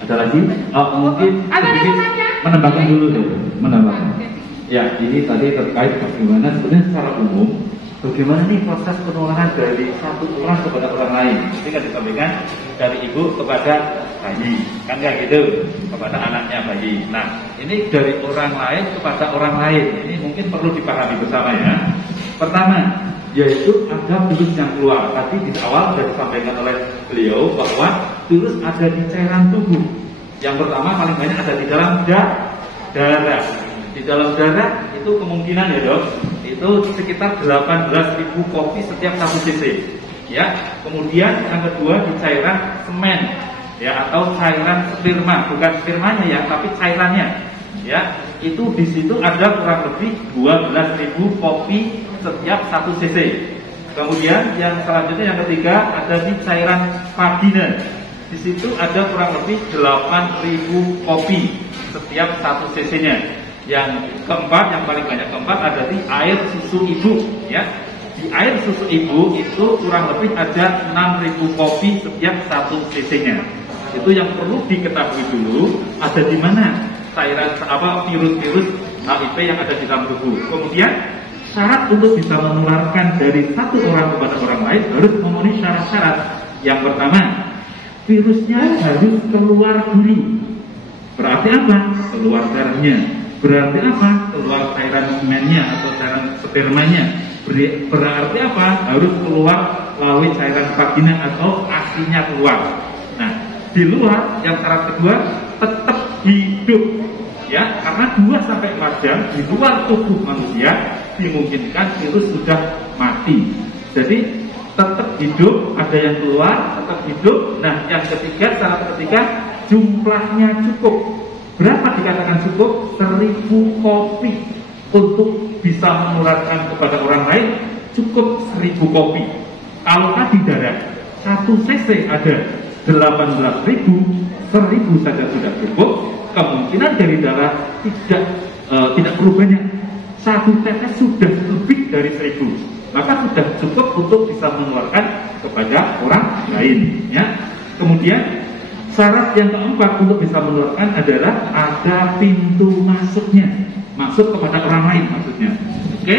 Ada lagi? Oh, mungkin ada yang nanya? Menambahkan dulu deh, menambahkan. Ya, ini tadi terkait bagaimana sebenarnya secara umum bagaimana nih proses penularan dari satu orang kepada orang lain. Ini kan disampaikan dari ibu kepada bayi, kan kayak gitu, kepada anaknya bayi. Nah, ini dari orang lain kepada orang lain. Ini mungkin perlu dipahami bersama ya. Pertama, yaitu ada virus yang keluar. Tadi di awal sudah disampaikan oleh beliau bahwa virus ada di cairan tubuh. Yang pertama paling banyak ada di dalam darah. Di dalam darah itu kemungkinan ya dok, itu sekitar 18.000 kopi setiap 1 cc. Ya, kemudian yang kedua di cairan semen, ya atau cairan sperma, bukan spermanya ya, tapi cairannya. Ya, itu di situ ada kurang lebih 12.000 kopi setiap 1 cc. Kemudian yang selanjutnya yang ketiga ada di cairan vagina. Di situ ada kurang lebih 8.000 kopi setiap 1 cc-nya. Yang keempat, yang paling banyak keempat ada di air susu ibu, ya. Di air susu ibu itu kurang lebih ada 6.000 kopi setiap 1 cc-nya. Itu yang perlu diketahui dulu, ada di mana cairan virus-virus HIV yang ada di dalam tubuh. Kemudian syarat untuk bisa menularkan dari satu orang kepada orang lain harus memenuhi syarat-syarat. Yang pertama, virusnya harus keluar dulu. Berarti apa? Keluar darahnya. Berarti apa? Keluar cairan semennya atau cairan spermanya. Berarti apa? Harus keluar melalui cairan vagina atau asinya keluar. Nah, di luar yang syarat kedua tetap hidup, ya, karena 2-4 jam di luar tubuh manusia dimungkinkan virus sudah mati. Jadi tetap hidup, ada yang keluar, tetap hidup. Nah, yang ketiga, syarat ketiga jumlahnya cukup. Berapa dikatakan cukup? 1.000 kopi untuk bisa menularkan kepada orang lain. Cukup 1.000 kopi. Kalau tadi darah 1 cc ada 18.000, 1.000 saja sudah cukup. Kemungkinan dari darah tidak perlu banyak. 1 tetes sudah lebih dari 1.000. Maka sudah cukup untuk bisa menularkan kepada orang lain. Ya. Kemudian syarat yang keempat untuk bisa menularkan adalah ada pintu masuknya, masuk kepada orang lain maksudnya. Oke,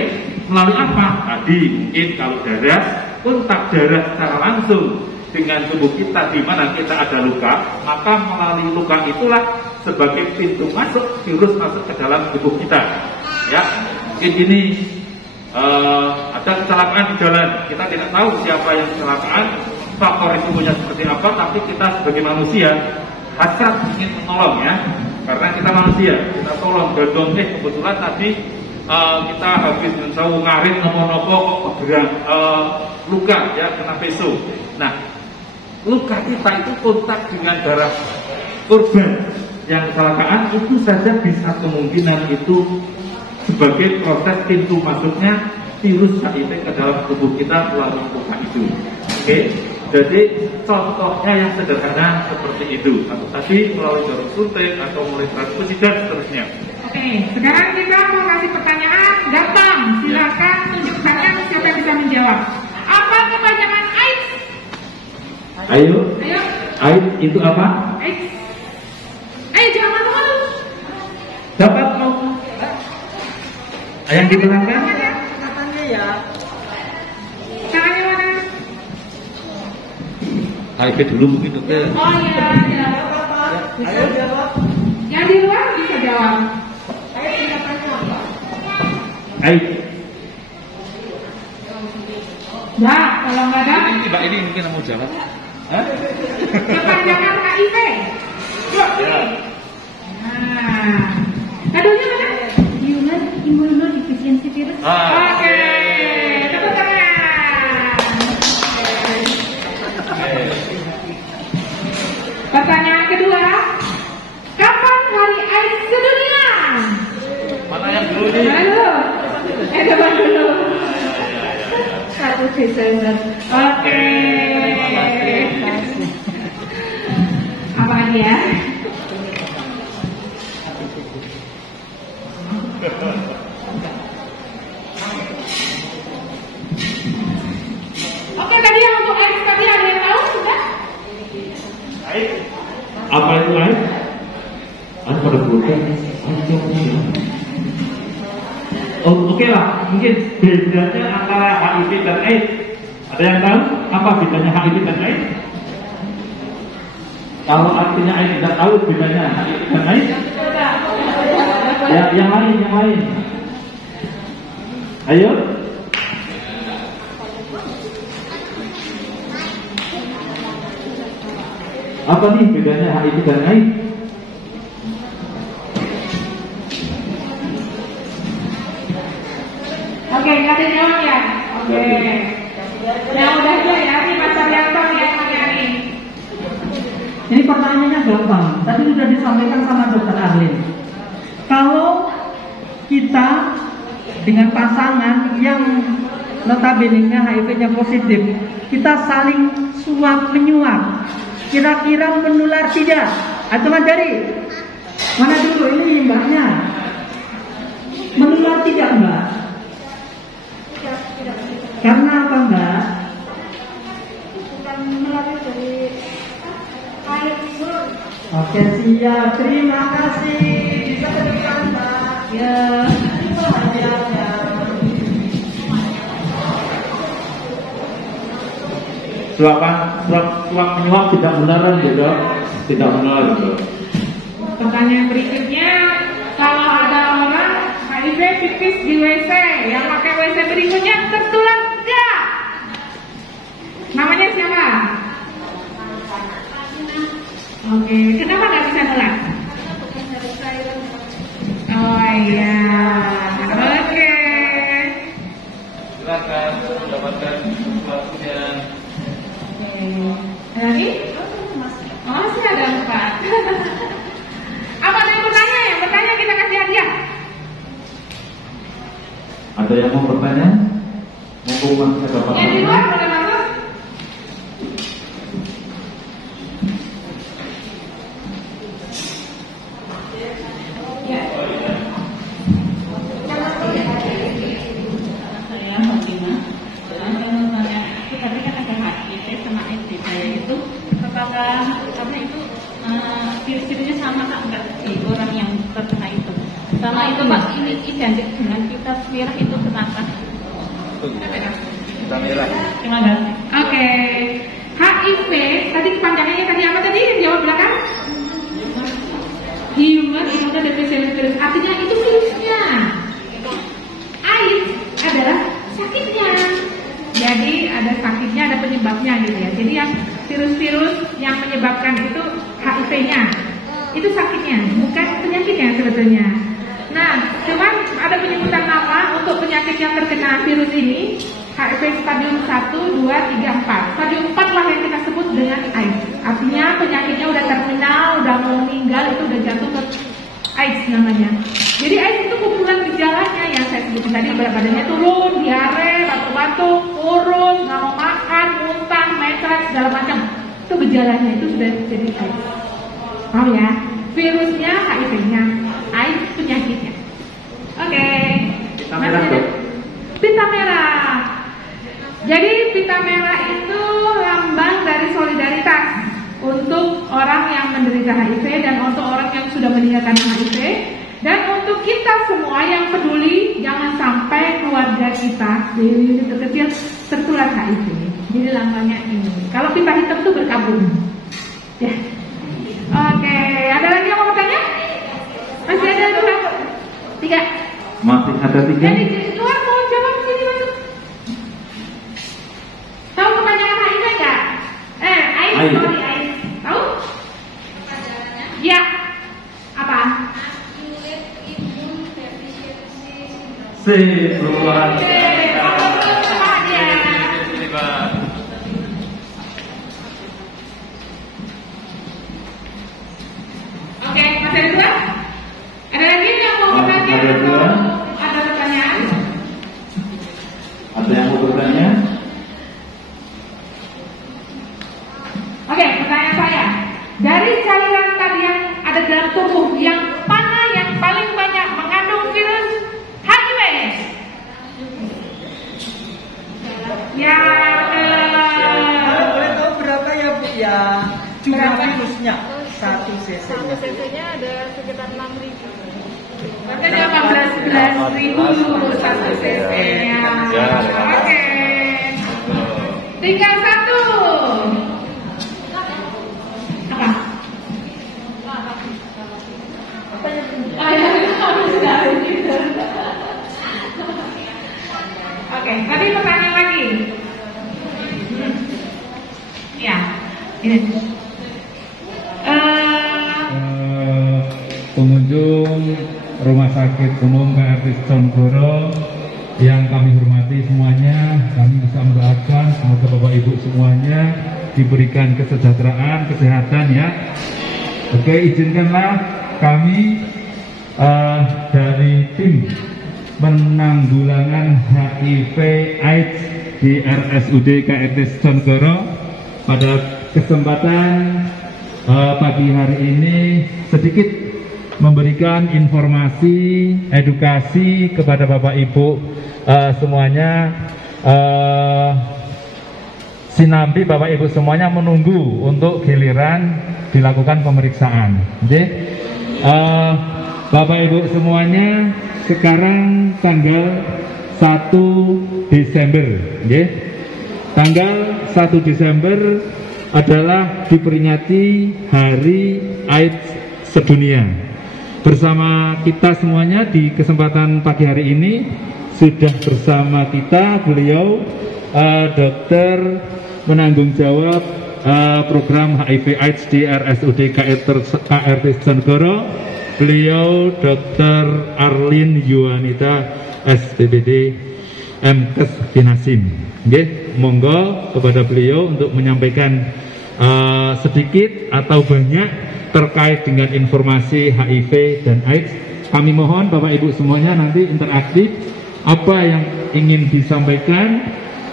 melalui apa? Tadi mungkin kalau darah, kontak darah secara langsung dengan tubuh kita di mana kita ada luka, maka melalui luka itulah sebagai pintu masuk virus masuk ke dalam tubuh kita. Ya, ini ada kecelakaan di jalan, kita tidak tahu siapa yang kecelakaan, faktor risikonya seperti apa, tapi kita sebagai manusia hasrat ingin menolong ya, karena kita manusia, kita tolong gedong. Kebetulan tadi kita habis tahu ngarit nopo-nopo kok luka ya, kena peso. Nah, luka kita itu kontak dengan darah korban yang kecelakaan, itu saja bisa kemungkinan itu sebagai proses pintu masuknya virus HIV ke dalam tubuh kita melalui luka itu. Oke, jadi contohnya yang sederhana seperti itu, atau tadi melalui jarum suntik atau melalui transfusi dan seterusnya. Oke, sekarang kita mau kasih pertanyaan gampang. Silakan tunjuk tangan siapa yang bisa menjawab. Apa kepanjangan AIDS? Ayo. AIDS itu apa? AIDS. Ayo jangan malu-malu. Dapat mau? Yang di belakang? Katanya ya. Tangannya mana? HIV dulu mungkin dokter. Oh iya, ya. Ayo jawab. Yang di luar bisa jawab. Ayo tindakannya apa? AIDS. Nah, kalau nggak ada. Ini Mbak ini mungkin mau jawab. Hah? Kepanjangan HIV. Yuk, pilih. Nah, kadonya mana? Imunodeficiency virus. Oke, tepuk tangan. Pertanyaan kedua, kapan hari AIDS sedunia? Mana yang dulu ini? Mana dulu? Depan dulu. 1 Desember. Oke. Apa lagi ya? Oke, tadi yang untuk AIDS tadi ada yang tahu sudah? Apa itu AIDS? Ada pada bulan. Oh, oke lah. Mungkin bedanya antara HIV dan AIDS. Ada yang tahu apa bedanya HIV dan AIDS? Kalau artinya AIDS tidak tahu bedanya HIV dan AIDS? Ya, yang lain. Ayo. Apa nih bedanya HIV dan AIDS? Oke, nggak ada jawab ya? Oke. Yang udah aja ya, ini Mas Saryanto yang nanya nih. Ini pertanyaannya gampang. Tadi sudah disampaikan sama Dokter Arlin. Kalau kita dengan pasangan yang notabene-nya HIV-nya positif, kita saling suap menyuap, kira-kira menular tidak? Coba cari. Mana dulu ini mbaknya? Menular tidak mbak? Karena apa mbak? Bukan melalui dari air liur. Oke siap, terima kasih. Bisa ke depan mbak. Ya. Suap menyuap tidak benar juga, tidak benar juga. Pertanyaan berikutnya, kalau ada orang HIV pipis di WC, yang pakai WC berikutnya tertular tidak? Namanya siapa? Oke, kenapa nggak bisa nular? Oh iya, oke. Silakan mendapatkan waktunya. Lagi? Oh, masih ada 4. Apa ada yang bertanya? Yang bertanya kita kasih hadiah. Ada yang mau bertanya? Mumpung masih ada Yang di luar boleh masuk. Ya. Saya Fatima. Saya mau tanya, tadi kan ada HIV sama AIDS. Saya itu apakah karena itu virus-virusnya sama tak enggak di orang yang terkena itu? Sama itu Pak, ini identik dengan kita merah itu kenapa? Kita merah. Terima kasih. Oke. HIV HIV, tadi kepanjangannya tadi apa tadi yang jawab belakang? Human Immunodeficiency Virus. Artinya itu virusnya. AIDS adalah sakitnya. Jadi ada sakitnya, ada penyebabnya gitu ya. Jadi yang virus-virus yang menyebabkan itu HIV-nya, itu sakitnya, bukan penyakitnya sebetulnya. Nah, cuman ada penyebutan nama untuk penyakit yang terkena virus ini, HIV stadium 1, 2, 3, 4. Stadium 4 lah yang kita sebut dengan AIDS. Artinya penyakitnya udah terminal, udah mau meninggal, itu udah jatuh ke AIDS namanya. Jadi AIDS itu kumpulan gejalanya yang saya sebutkan tadi, berat badannya turun, diare, batuk-batuk, kurus, nggak mau makan, muntah, mecret, segala macam. Itu gejalanya, itu sudah jadi AIDS. Paham ya? Virusnya HIV-nya, AIDS penyakitnya. Oke. Pita merah. Jadi pita merah itu lambang dari solidaritas untuk orang yang menderita HIV dan untuk orang yang sudah meninggalkan HIV, dan untuk kita semua yang peduli jangan sampai keluarga kita di unit terkecil tertular HIV. Jadi lambangnya ini. Kalau pita hitam itu berkabung. Ya. Oke, ada lagi yang mau bertanya? Masih ada 2, 3. Masih ada 3. Jadi luar mau jawab sini masuk. Tahu kepanjangan HIV enggak? AIDS, sorry, AIDS. Tahu? Ya. Apa? Luar. Oke, masih ada 2? Ada lagi yang mau bertanya? Ada 2. Ada pertanyaan? Ada yang mau bertanya? Oke, pertanyaan saya. Dari cairan tadi yang ada dalam tubuh, yang mana yang paling banyak mengandung virus HIV? Ya, boleh tahu berapa ya Bu ya jumlah virusnya? 1 cc. 1 cc-nya ada sekitar 6.000. Makanya 18.000 1 cc-nya. Oke. Tinggal 1. Apa? Oke, tadi pertanyaan lagi. Ya, ini. Pengunjung Rumah Sakit Umum KRT Stonegoro yang kami hormati semuanya, kami bisa mendoakan semoga Bapak Ibu semuanya diberikan kesejahteraan, kesehatan ya. Oke, izinkanlah kami dari tim penanggulangan HIV AIDS di RSUD KRT Stonegoro pada kesempatan pagi hari ini sedikit memberikan informasi, edukasi kepada Bapak Ibu semuanya. Sinambi Bapak Ibu semuanya menunggu untuk giliran dilakukan pemeriksaan. Bapak Ibu semuanya, sekarang tanggal 1 Desember. Tanggal 1 Desember adalah diperingati Hari AIDS Sedunia. Bersama kita semuanya di kesempatan pagi hari ini sudah bersama kita beliau dokter penanggung jawab program HIV AIDS di RSUD KRT Stonegoro, beliau Dr. Arlin Yuanita SPBD MKes Finasim. Monggo kepada beliau untuk menyampaikan sedikit atau banyak terkait dengan informasi HIV dan AIDS. Kami mohon Bapak Ibu semuanya nanti interaktif, apa yang ingin disampaikan,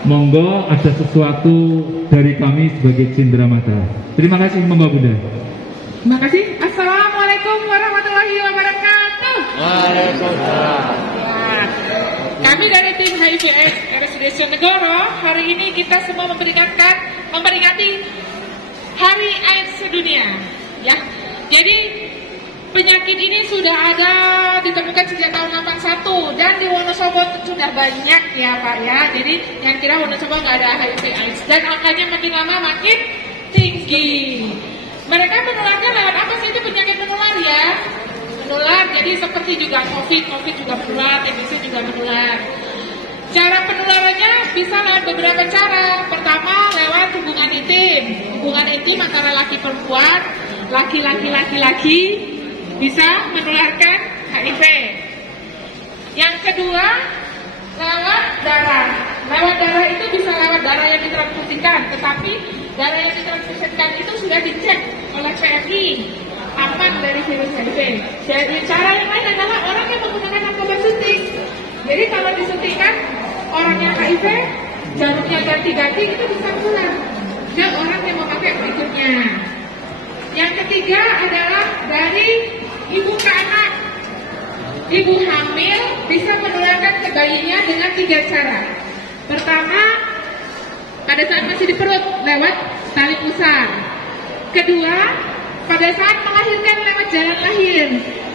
monggo ada sesuatu dari kami sebagai Cindramata. Terima kasih, monggo Bunda. Terima kasih. Assalamualaikum warahmatullahi wabarakatuh. Waalaikumsalam. Kami dari tim HIV AIDS RSUD Stonegoro, hari ini kita semua memperingati Hari AIDS Sedunia. Ya, jadi penyakit ini sudah ada ditemukan sejak tahun 81 dan di Wonosobo sudah banyak ya Pak ya. Jadi yang kira Wonosobo nggak ada HIV AIDS dan angkanya makin lama makin tinggi. Mereka menularnya lewat apa sih? Itu penyakit menular ya? Menular, jadi seperti juga COVID juga menular, TBC juga menular. Cara penularannya bisa lewat beberapa cara. Pertama, lewat hubungan intim. Hubungan intim antara laki perempuan, laki-laki bisa menularkan HIV. Yang kedua, lewat darah. Lewat darah itu bisa lewat darah yang ditransfusikan, tetapi darah yang ditransfusikan itu sudah dicek oleh PMI aman dari virus HIV. Jadi cara yang lain adalah orang yang menggunakan narkoba suntik. Jadi kalau disuntikkan orang yang HIV, jarumnya ganti-ganti itu bisa menular ke orang yang memakai berikutnya. Yang ketiga adalah dari ibu ke anak. Ibu hamil bisa menularkan ke bayinya dengan 3 cara. Pertama, pada saat masih di perut lewat tali pusar. Kedua, pada saat melahirkan lewat jalan lahir.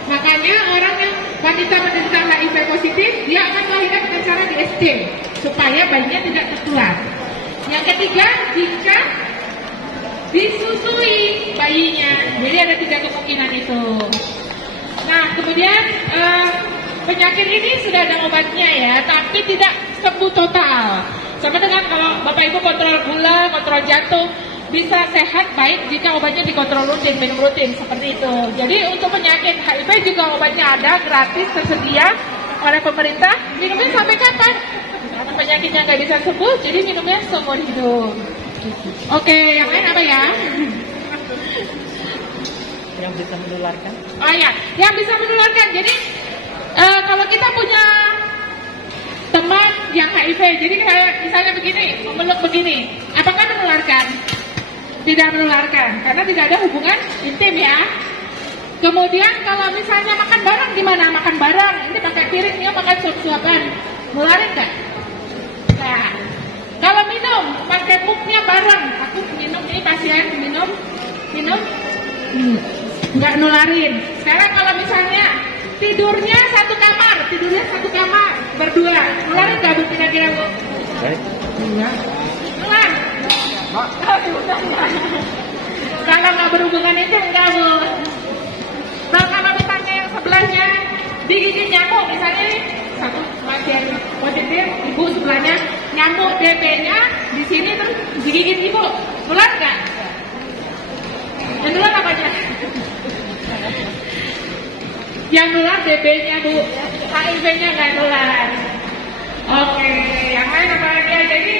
Makanya orang yang wanita menderita HIV positif, dia akan melahirkan dengan cara di SD supaya bayinya tidak tertular. Yang ketiga, jika disusui bayinya. Jadi ada 3 kemungkinan itu. Nah, kemudian penyakit ini sudah ada obatnya ya, tapi tidak sembuh total. Sama dengan kalau Bapak Ibu kontrol gula, kontrol jantung, bisa sehat baik jika obatnya dikontrol rutin, minum rutin, seperti itu. Jadi untuk penyakit HIV juga obatnya ada, gratis, tersedia oleh pemerintah. Minumnya sampai kapan? Karena penyakitnya nggak bisa sembuh, jadi minumnya seumur hidup. Oke, yang lain apa ya? Yang bisa menularkan? Oh ya, yang bisa menularkan. Jadi kalau kita punya teman yang HIV, jadi kayak misalnya begini, memeluk begini, apakah menularkan? Tidak menularkan, karena tidak ada hubungan intim ya. Kemudian kalau misalnya makan bareng, gimana? Makan bareng, ini pakai piring, dia makan suap-suapan, nularin nggak? Nah, kalau minum, pakai muknya bareng, aku minum, ini pasien minum, nggak nularin. Sekarang kalau misalnya tidurnya satu kamar, berdua, nularin nggak Bu kira-kira Bu? Nular. Kalau nggak berhubungan itu enggak Bu. Nah, kalau misalnya yang sebelahnya digigit nyamuk, misalnya nih, satu pasien positif, ibu sebelahnya nyamuk DP-nya di sini terus digigit ibu, nular nggak? Yang nular apanya? Yang nular DB-nya Bu, HIV-nya nggak nular. Oke, yang lain apa lagi ya? Jadi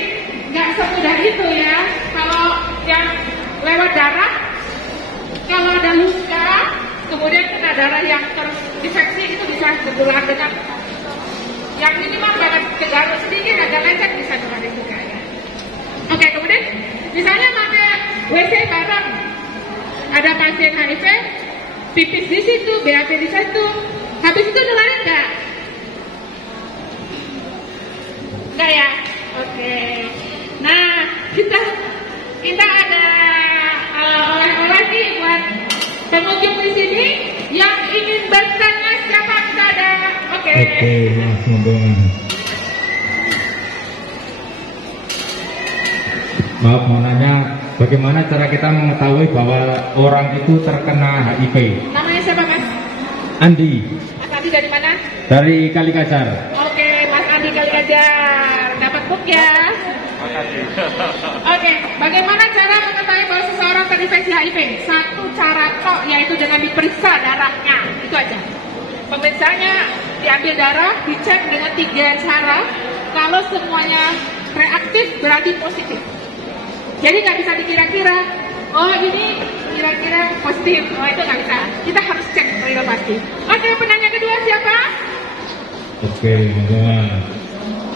nggak semudah itu ya. Kalau yang lewat darah, kalau ada luka, kemudian kena darah yang terinfeksi itu bisa tertular dengan yang minimal kalau kegaruk sedikit agak lecet bisa nularin juga ya. Oke, kemudian misalnya pakai WC bareng, ada pasien HIV, pipis di situ, BAB di situ, habis itu nularin nggak? Nggak ya? Oke. Nah, kita ada oleh-oleh nih buat pengunjung di sini yang ingin bertanya siapa kita ada. Oke, Maaf, mau nanya, bagaimana cara kita mengetahui bahwa orang itu terkena HIV? Namanya siapa Mas? Andi. Mas Andi dari mana? Dari Kalikajar. Oke, Mas Andi Kalikajar, dapat book ya. Oke, bagaimana cara mengetahui bahwa seseorang terinfeksi HIV? Satu cara kok, yaitu dengan diperiksa darahnya, itu aja. Pemeriksaannya diambil darah, dicek dengan 3 cara. Kalau semuanya reaktif berarti positif. Jadi nggak bisa dikira-kira, oh ini kira-kira positif, oh itu nggak bisa. Kita harus cek real pasti. Oke, penanya kedua siapa? Oke,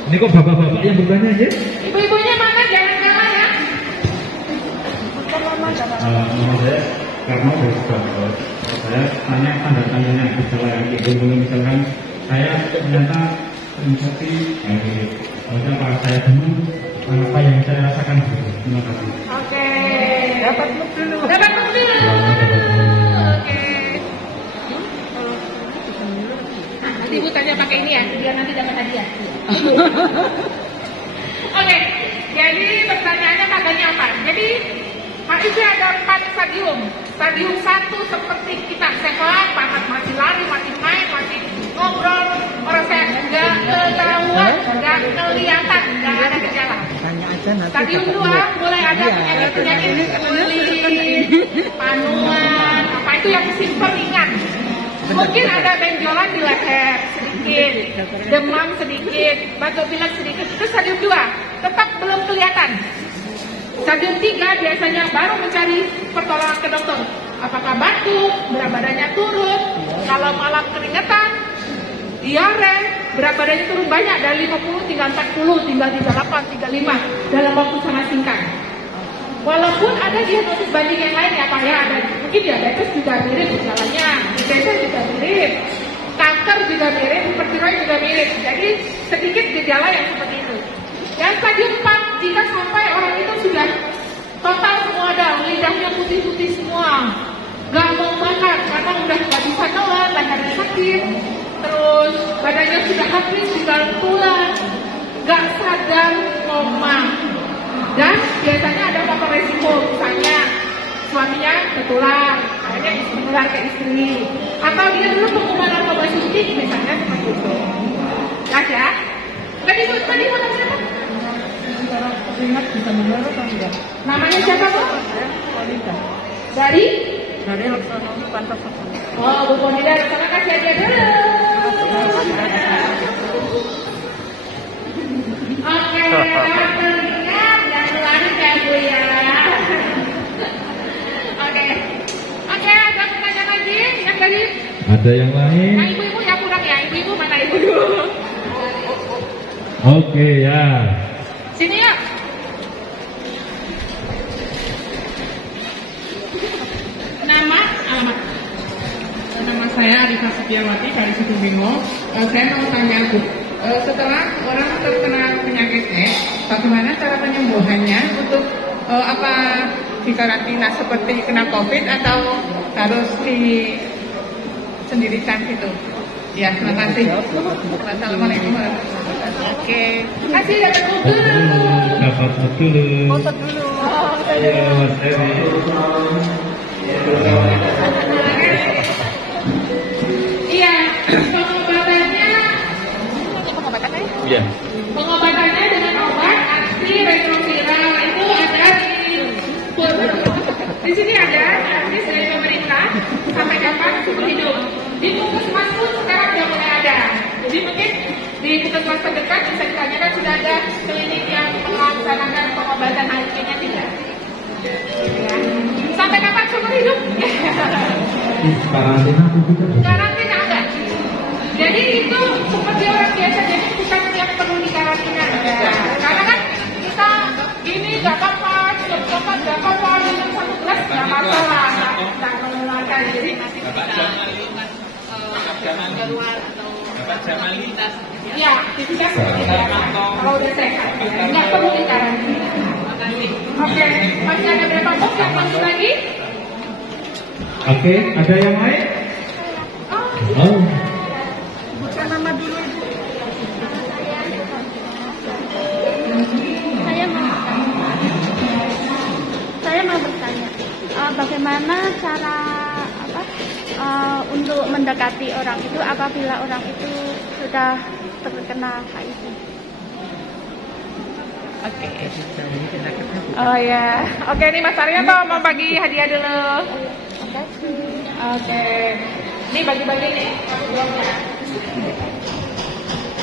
ini kok bapak-bapak yang bertanya aja? Ibu-ibunya mana? Jangan kalah ya. Nama saya Karno dari Surabaya. Saya tanya tanda tanyanya gejala yang ibu misalkan saya ternyata terinfeksi HIV. Apakah saya demam? Apa yang saya rasakan? Terima kasih. Oke. Dapat book dulu. Dapat book dulu. Oke. Nanti ibu tanya pakai ini ya, biar nanti dapat hadiah. Oke. Jadi pertanyaannya tandanya apa? Jadi HIV ada 4 stadium. Stadium 1 seperti kita sehat, masih lari, masih main, masih ngobrol, orang sehat, nggak ketahuan, nggak kelihatan, nggak ada gejala. Stadium 2 mulai ada penyakit kulit, panuan, apa itu yang simpel ringan. Mungkin ada benjolan di leher sedikit, demam sedikit, batuk pilek sedikit. Itu stadium 2, tetap belum kelihatan. Stadium 3 biasanya baru mencari pertolongan ke dokter. Apakah batuk, berat badannya turun, kalau malam keringetan, diare, berat badannya turun banyak dari 50 tinggal 40, tinggal 38, 35 dalam waktu sangat singkat. Walaupun ada diagnosis banding yang lain ya Pak ya, ada mungkin diabetes juga mirip gejalanya, diabetes juga mirip, kanker juga mirip, hipertiroid juga mirip. Jadi sedikit gejala yang seperti itu. Yang stadium 4 jika sampai orang itu sudah total semua down, lidahnya putih-putih semua, gak mau makan karena udah gak bisa nelan, lehernya sakit, terus badannya sudah habis, tinggal tulang, gak sadar, koma. Dan biasanya ada faktor resiko, misalnya suaminya tertular, akhirnya menular ke istri, atau dia dulu pengguna narkoba suntik, misalnya seperti itu. Ya? Tadi mana siapa? Ingat bisa menular atau enggak? Namanya siapa Bu? Wanita. Dari Laksana Pantasakti. Oh, Bu Bonida, Laksana kasih aja dulu. Oke, ingat jangan lari ya Bu ya. Oke, ada pertanyaan lagi yang dari? Ada yang lain? Yang ibu-ibu yang kurang ya, ibu-ibu mana ibu dulu? Oke ya. Sini ya. Nama, alamat. Nama saya Arifah Setiawati dari Situbondo. Saya mau tanya Bu, setelah orang terkena penyakit AIDS, bagaimana cara penyembuhannya untuk apa dikarantina seperti kena COVID atau harus disendirikan gitu? Ya, terima kasih. Assalamualaikum warahmatullahi wabarakatuh. Oke, kasih dapat foto dulu. Dapat foto dulu. Foto dulu. Ya, Mas Eri. Iya, pengobatannya. Iya. Pengobatannya dengan obat antiretroviral itu ada di sini ada artis dari pemerintah sampai kapan seumur hidup. Di puskesmas pun sekarang sudah mulai ada. Jadi mungkin di puskesmas terdekat bisa ditanyakan sudah ada klinik yang melaksanakan pengobatan HIV-nya tidak. Ya. Sampai kapan seumur hidup? Karantina enggak. Jadi itu seperti orang biasa, jadi bukan yang perlu dikarantina. Ya. Karena kan kita ini nggak apa-apa, nggak apa-apa, minum 1 gelas nggak masalah, nggak menularkan. Jadi nanti kita keluar atau fasilitas. Ya, kita kalau udah sehat, nggak perlu dikarantina. Oke, masih ada berapa box yang masuk lagi? Oke, ada yang lain? Oh. Bukan nama dulu Ibu. Saya mau bertanya, bagaimana cara untuk mendekati orang itu apabila orang itu sudah terkena HIV? Oke. Oh ya, oke nih Mas Aryanto mau bagi hadiah dulu. Oke, ini bagi-bagi nih.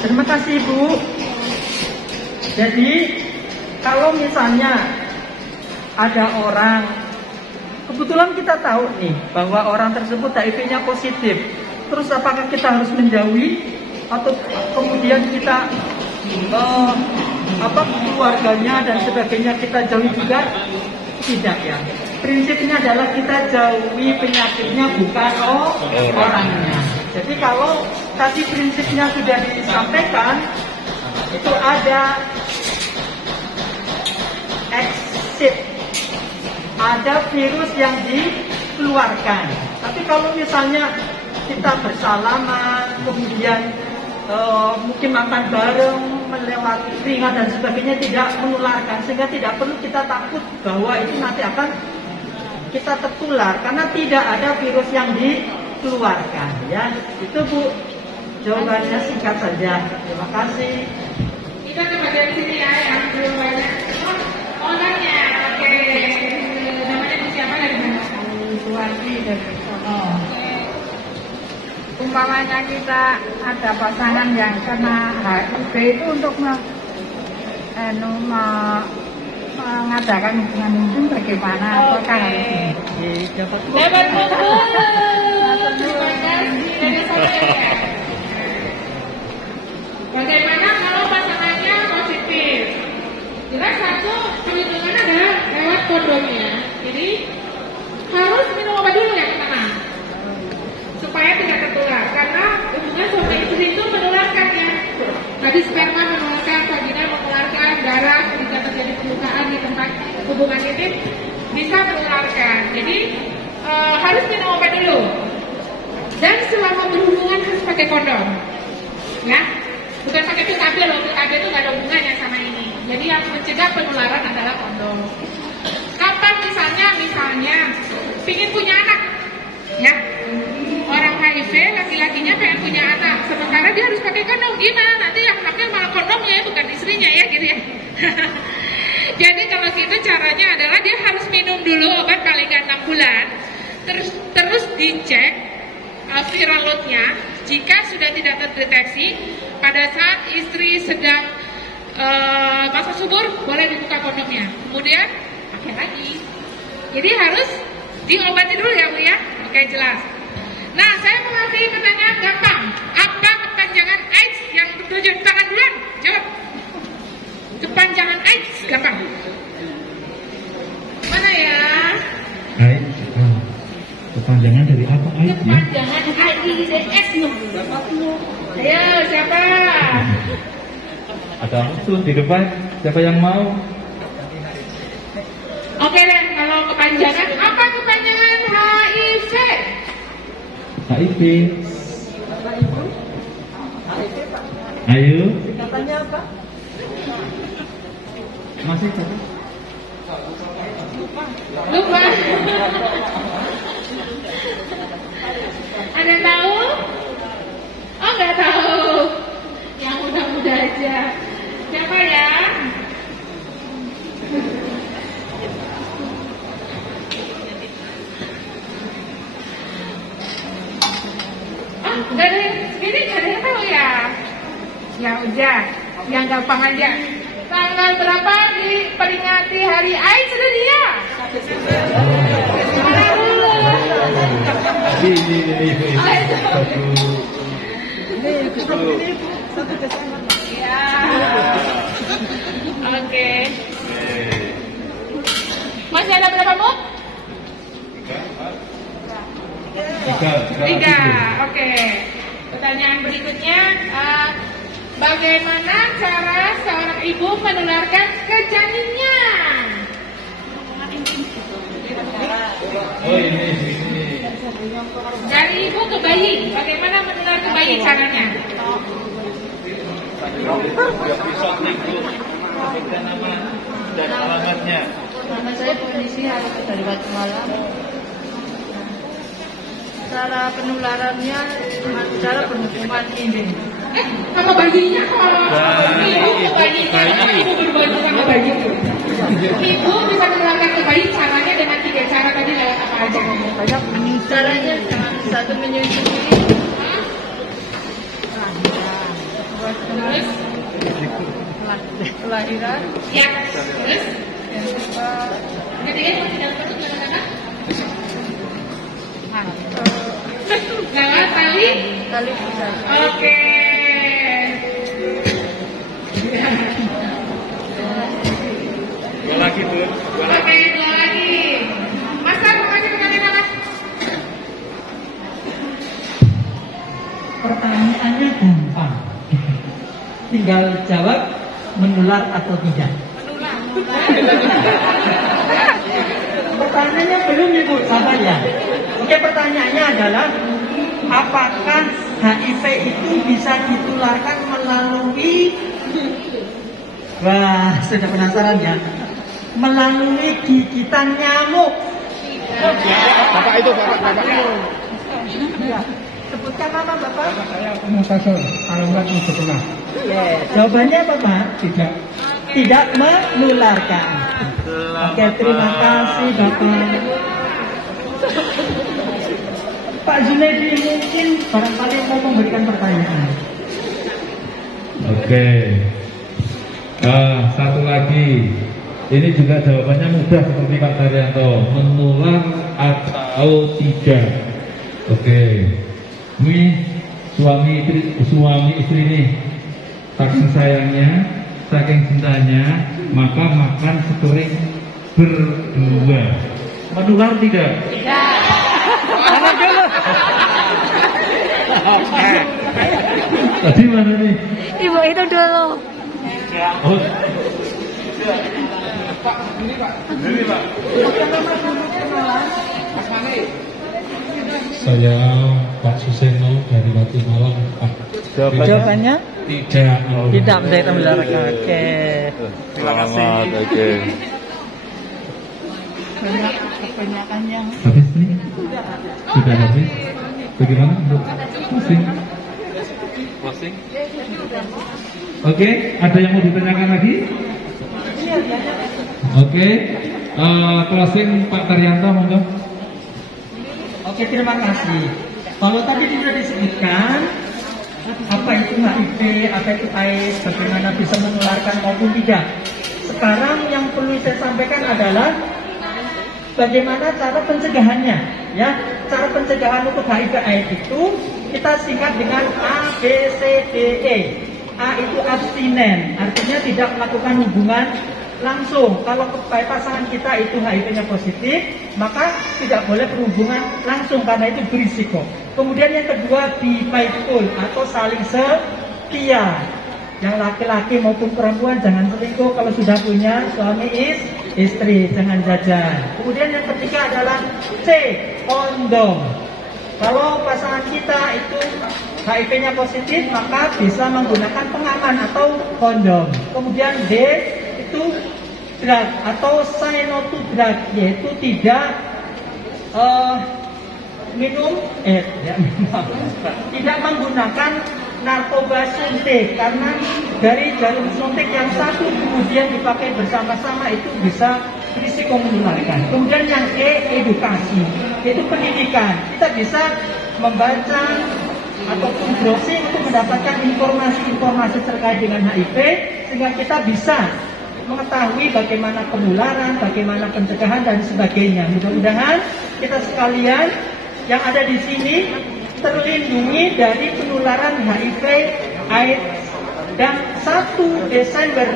Terima kasih Bu. Jadi kalau misalnya ada orang, kebetulan kita tahu nih bahwa orang tersebut HIV-nya positif, terus apakah kita harus menjauhi atau kemudian kita keluarganya dan sebagainya kita jauhi juga? Tidak ya. Prinsipnya adalah kita jauhi penyakitnya, bukan orangnya. Jadi kalau tadi prinsipnya sudah disampaikan, itu ada exit, ada virus yang dikeluarkan. Tapi kalau misalnya kita bersalaman, kemudian mungkin makan bareng, melewati ringan dan sebagainya, tidak menularkan, sehingga tidak perlu kita takut bahwa itu nanti akan kita tertular karena tidak ada virus yang dikeluarkan ya. Itu Bu, jawabannya singkat saja. Terima kasih. Kita ke bagian sini ya, yang belum banyak. Oh nanya, oke. Namanya Bu siapa dari mana? Suwardi dari Sono. Umpamanya kita ada pasangan yang kena HIV itu untuk mengadakan hubungan intim bagaimana? Apakah harus dapat buku. Terima kasih dari saya. Bagaimana kalau pasangannya positif? Jelas satu perlindungan adalah lewat kondomnya. Jadi harus minum obat dulu yang pertama supaya tidak tertular. Karena hubungan suami istri itu menularkan ya. Tadi sperma menularkan, vagina menularkan, darah jika terjadi perlukaan di tempat hubungan intim bisa menularkan. Jadi harus minum obat dulu. Dan selama berhubungan harus pakai kondom. Ya. Bukan pakai PKB loh, PKB itu nggak ada hubungannya sama ini. Jadi yang mencegah penularan adalah kondom. Kapan misalnya pingin punya anak, ya orang HIV laki-lakinya pengen punya anak, sementara dia harus pakai kondom, gimana? Nanti yang hamil malah kondomnya ya, bukan istrinya ya, gitu ya. Jadi kalau gitu caranya adalah dia harus minum dulu obat paling nggak 6 bulan, terus dicek viral load-nya. Jika sudah tidak terdeteksi, pada saat istri sedang masa subur, boleh dibuka kondomnya. Kemudian pakai lagi. Jadi harus diobati dulu ya Bu ya. Oke, jelas. Nah, saya mau kasih pertanyaan gampang. Apa kepanjangan AIDS yang tertuju? Tangan duluan, jawab. Kepanjangan AIDS, gampang. Mana ya? AIDS. Kepanjangan dari apa AIDS ya? Kepanjangan AIDS. Ayo, siapa? Ada khusus di depan. Siapa yang mau? Oke deh, kalau kepanjangan, apa kepanjangan HIV? HIV. Ayo. Singkatannya apa? Masih satu. Lupa. Ada tahu? Oh, nggak tahu. Yang muda-muda aja. Siapa ya? Dari ini nggak ada yang tahu ya? Ya udah, yang gampang aja. Tanggal berapa diperingati Hari AIDS sedunia? Mana dulu? Ya. Oke. Masih ada berapa Bu? 3. Oke. Pertanyaan berikutnya, bagaimana cara seorang ibu menularkan ke janinnya? Oh ini. Dari ibu ke bayi, bagaimana menular ke bayi caranya? Nama dan alamatnya. Nama saya Polisi Harus dari Batu Malam. Cara penularannya dengan cara berhubungan intim. Sama bayinya kok. Ibu bayinya, ibu berbagi sama bayi. Ibu bisa menularkan ke bayi caranya dengan 3 cara tadi lewat apa aja? Banyak caranya dengan satu menyusui. Terus kelahiran. Ya. Terus yang ketiga yang tidak masuk mana-mana? Lewat tali bisa. Oke. Dua lagi Bu. Oke, 2 lagi. Mas Ar, mau kasih pertanyaan apa? Pertanyaannya gampang. Tinggal jawab menular atau tidak. Pertanyaannya belum Ibu, sabar ya. Oke, pertanyaannya adalah apakah HIV itu bisa ditularkan melalui, wah sudah penasaran ya, melalui gigitan nyamuk? Bapak itu, bapaknya. Sebutkan nama Bapak. Saya Musasol, alamat Mustafa. Jawabannya apa Pak? Tidak menularkan. Oke, terima kasih Bapak. Pak Junaidi mungkin barangkali mau memberikan pertanyaan. Oke. Satu lagi. Ini juga jawabannya mudah seperti Pak Daryanto. Menular atau tidak? Oke. Ini suami istri ini saking sayangnya, saking cintanya, maka makan sepiring berdua. Menular tidak? Tidak. Tadi mana nih? Ibu itu dulu. Oh. Pak, ini Pak. Ini Pak. Mas Mane. Saya Pak Suseno dari Wati Malang. Jawabannya? Tidak. Tidak menjadi menularkan. Oke. Terima kasih. Oke. Kebanyakan yang Habis nih? Sudah habis? Bagaimana untuk closing? Oke, ada yang mau ditanyakan lagi? Oke, closing Pak Daryanto, monggo. Oke, terima kasih. Kalau tadi sudah disebutkan apa itu HIV, apa itu AIDS, bagaimana bisa menularkan maupun tidak. Sekarang yang perlu saya sampaikan adalah bagaimana cara pencegahannya, ya. Cara pencegahan untuk HIV AIDS itu kita singkat dengan ABCDE. A itu abstinen, artinya tidak melakukan hubungan langsung. Kalau pasangan kita itu HIV-nya positif, maka tidak boleh berhubungan langsung karena itu berisiko. Kemudian yang kedua, be faithful atau saling setia. Yang laki-laki maupun perempuan jangan selingkuh kalau sudah punya suami istri, jangan jajan. Kemudian yang ketiga adalah C, kondom. Kalau pasangan kita itu HIV-nya positif, maka bisa menggunakan pengaman atau kondom. Kemudian D itu drug atau say no to drug, yaitu tidak tidak menggunakan narkoba suntik, karena dari jarum suntik yang satu kemudian dipakai bersama-sama itu bisa risiko menularkan. Kemudian yang E, edukasi, yaitu pendidikan. Kita bisa membaca ataupun browsing untuk mendapatkan informasi-informasi terkait dengan HIV, sehingga kita bisa mengetahui bagaimana penularan, bagaimana pencegahan dan sebagainya. Mudah-mudahan kita sekalian yang ada di sini terlindungi dari penularan HIV, AIDS, dan 1 Desember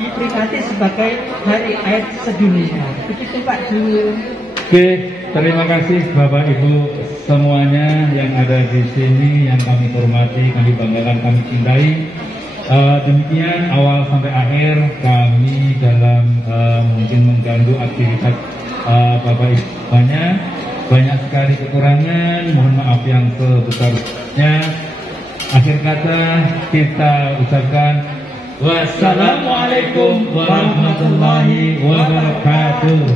diperingati sebagai Hari AIDS Sedunia. Begitu Pak Ju. Oke, terima kasih Bapak Ibu semuanya yang ada di sini, yang kami hormati, kami banggakan, kami cintai. Demikian awal sampai akhir kami dalam mungkin mengganggu aktivitas Bapak Ibu banyak sekali kekurangan, mohon maaf yang sebesarnya. Akhir kata kita ucapkan wassalamualaikum warahmatullahi wabarakatuh.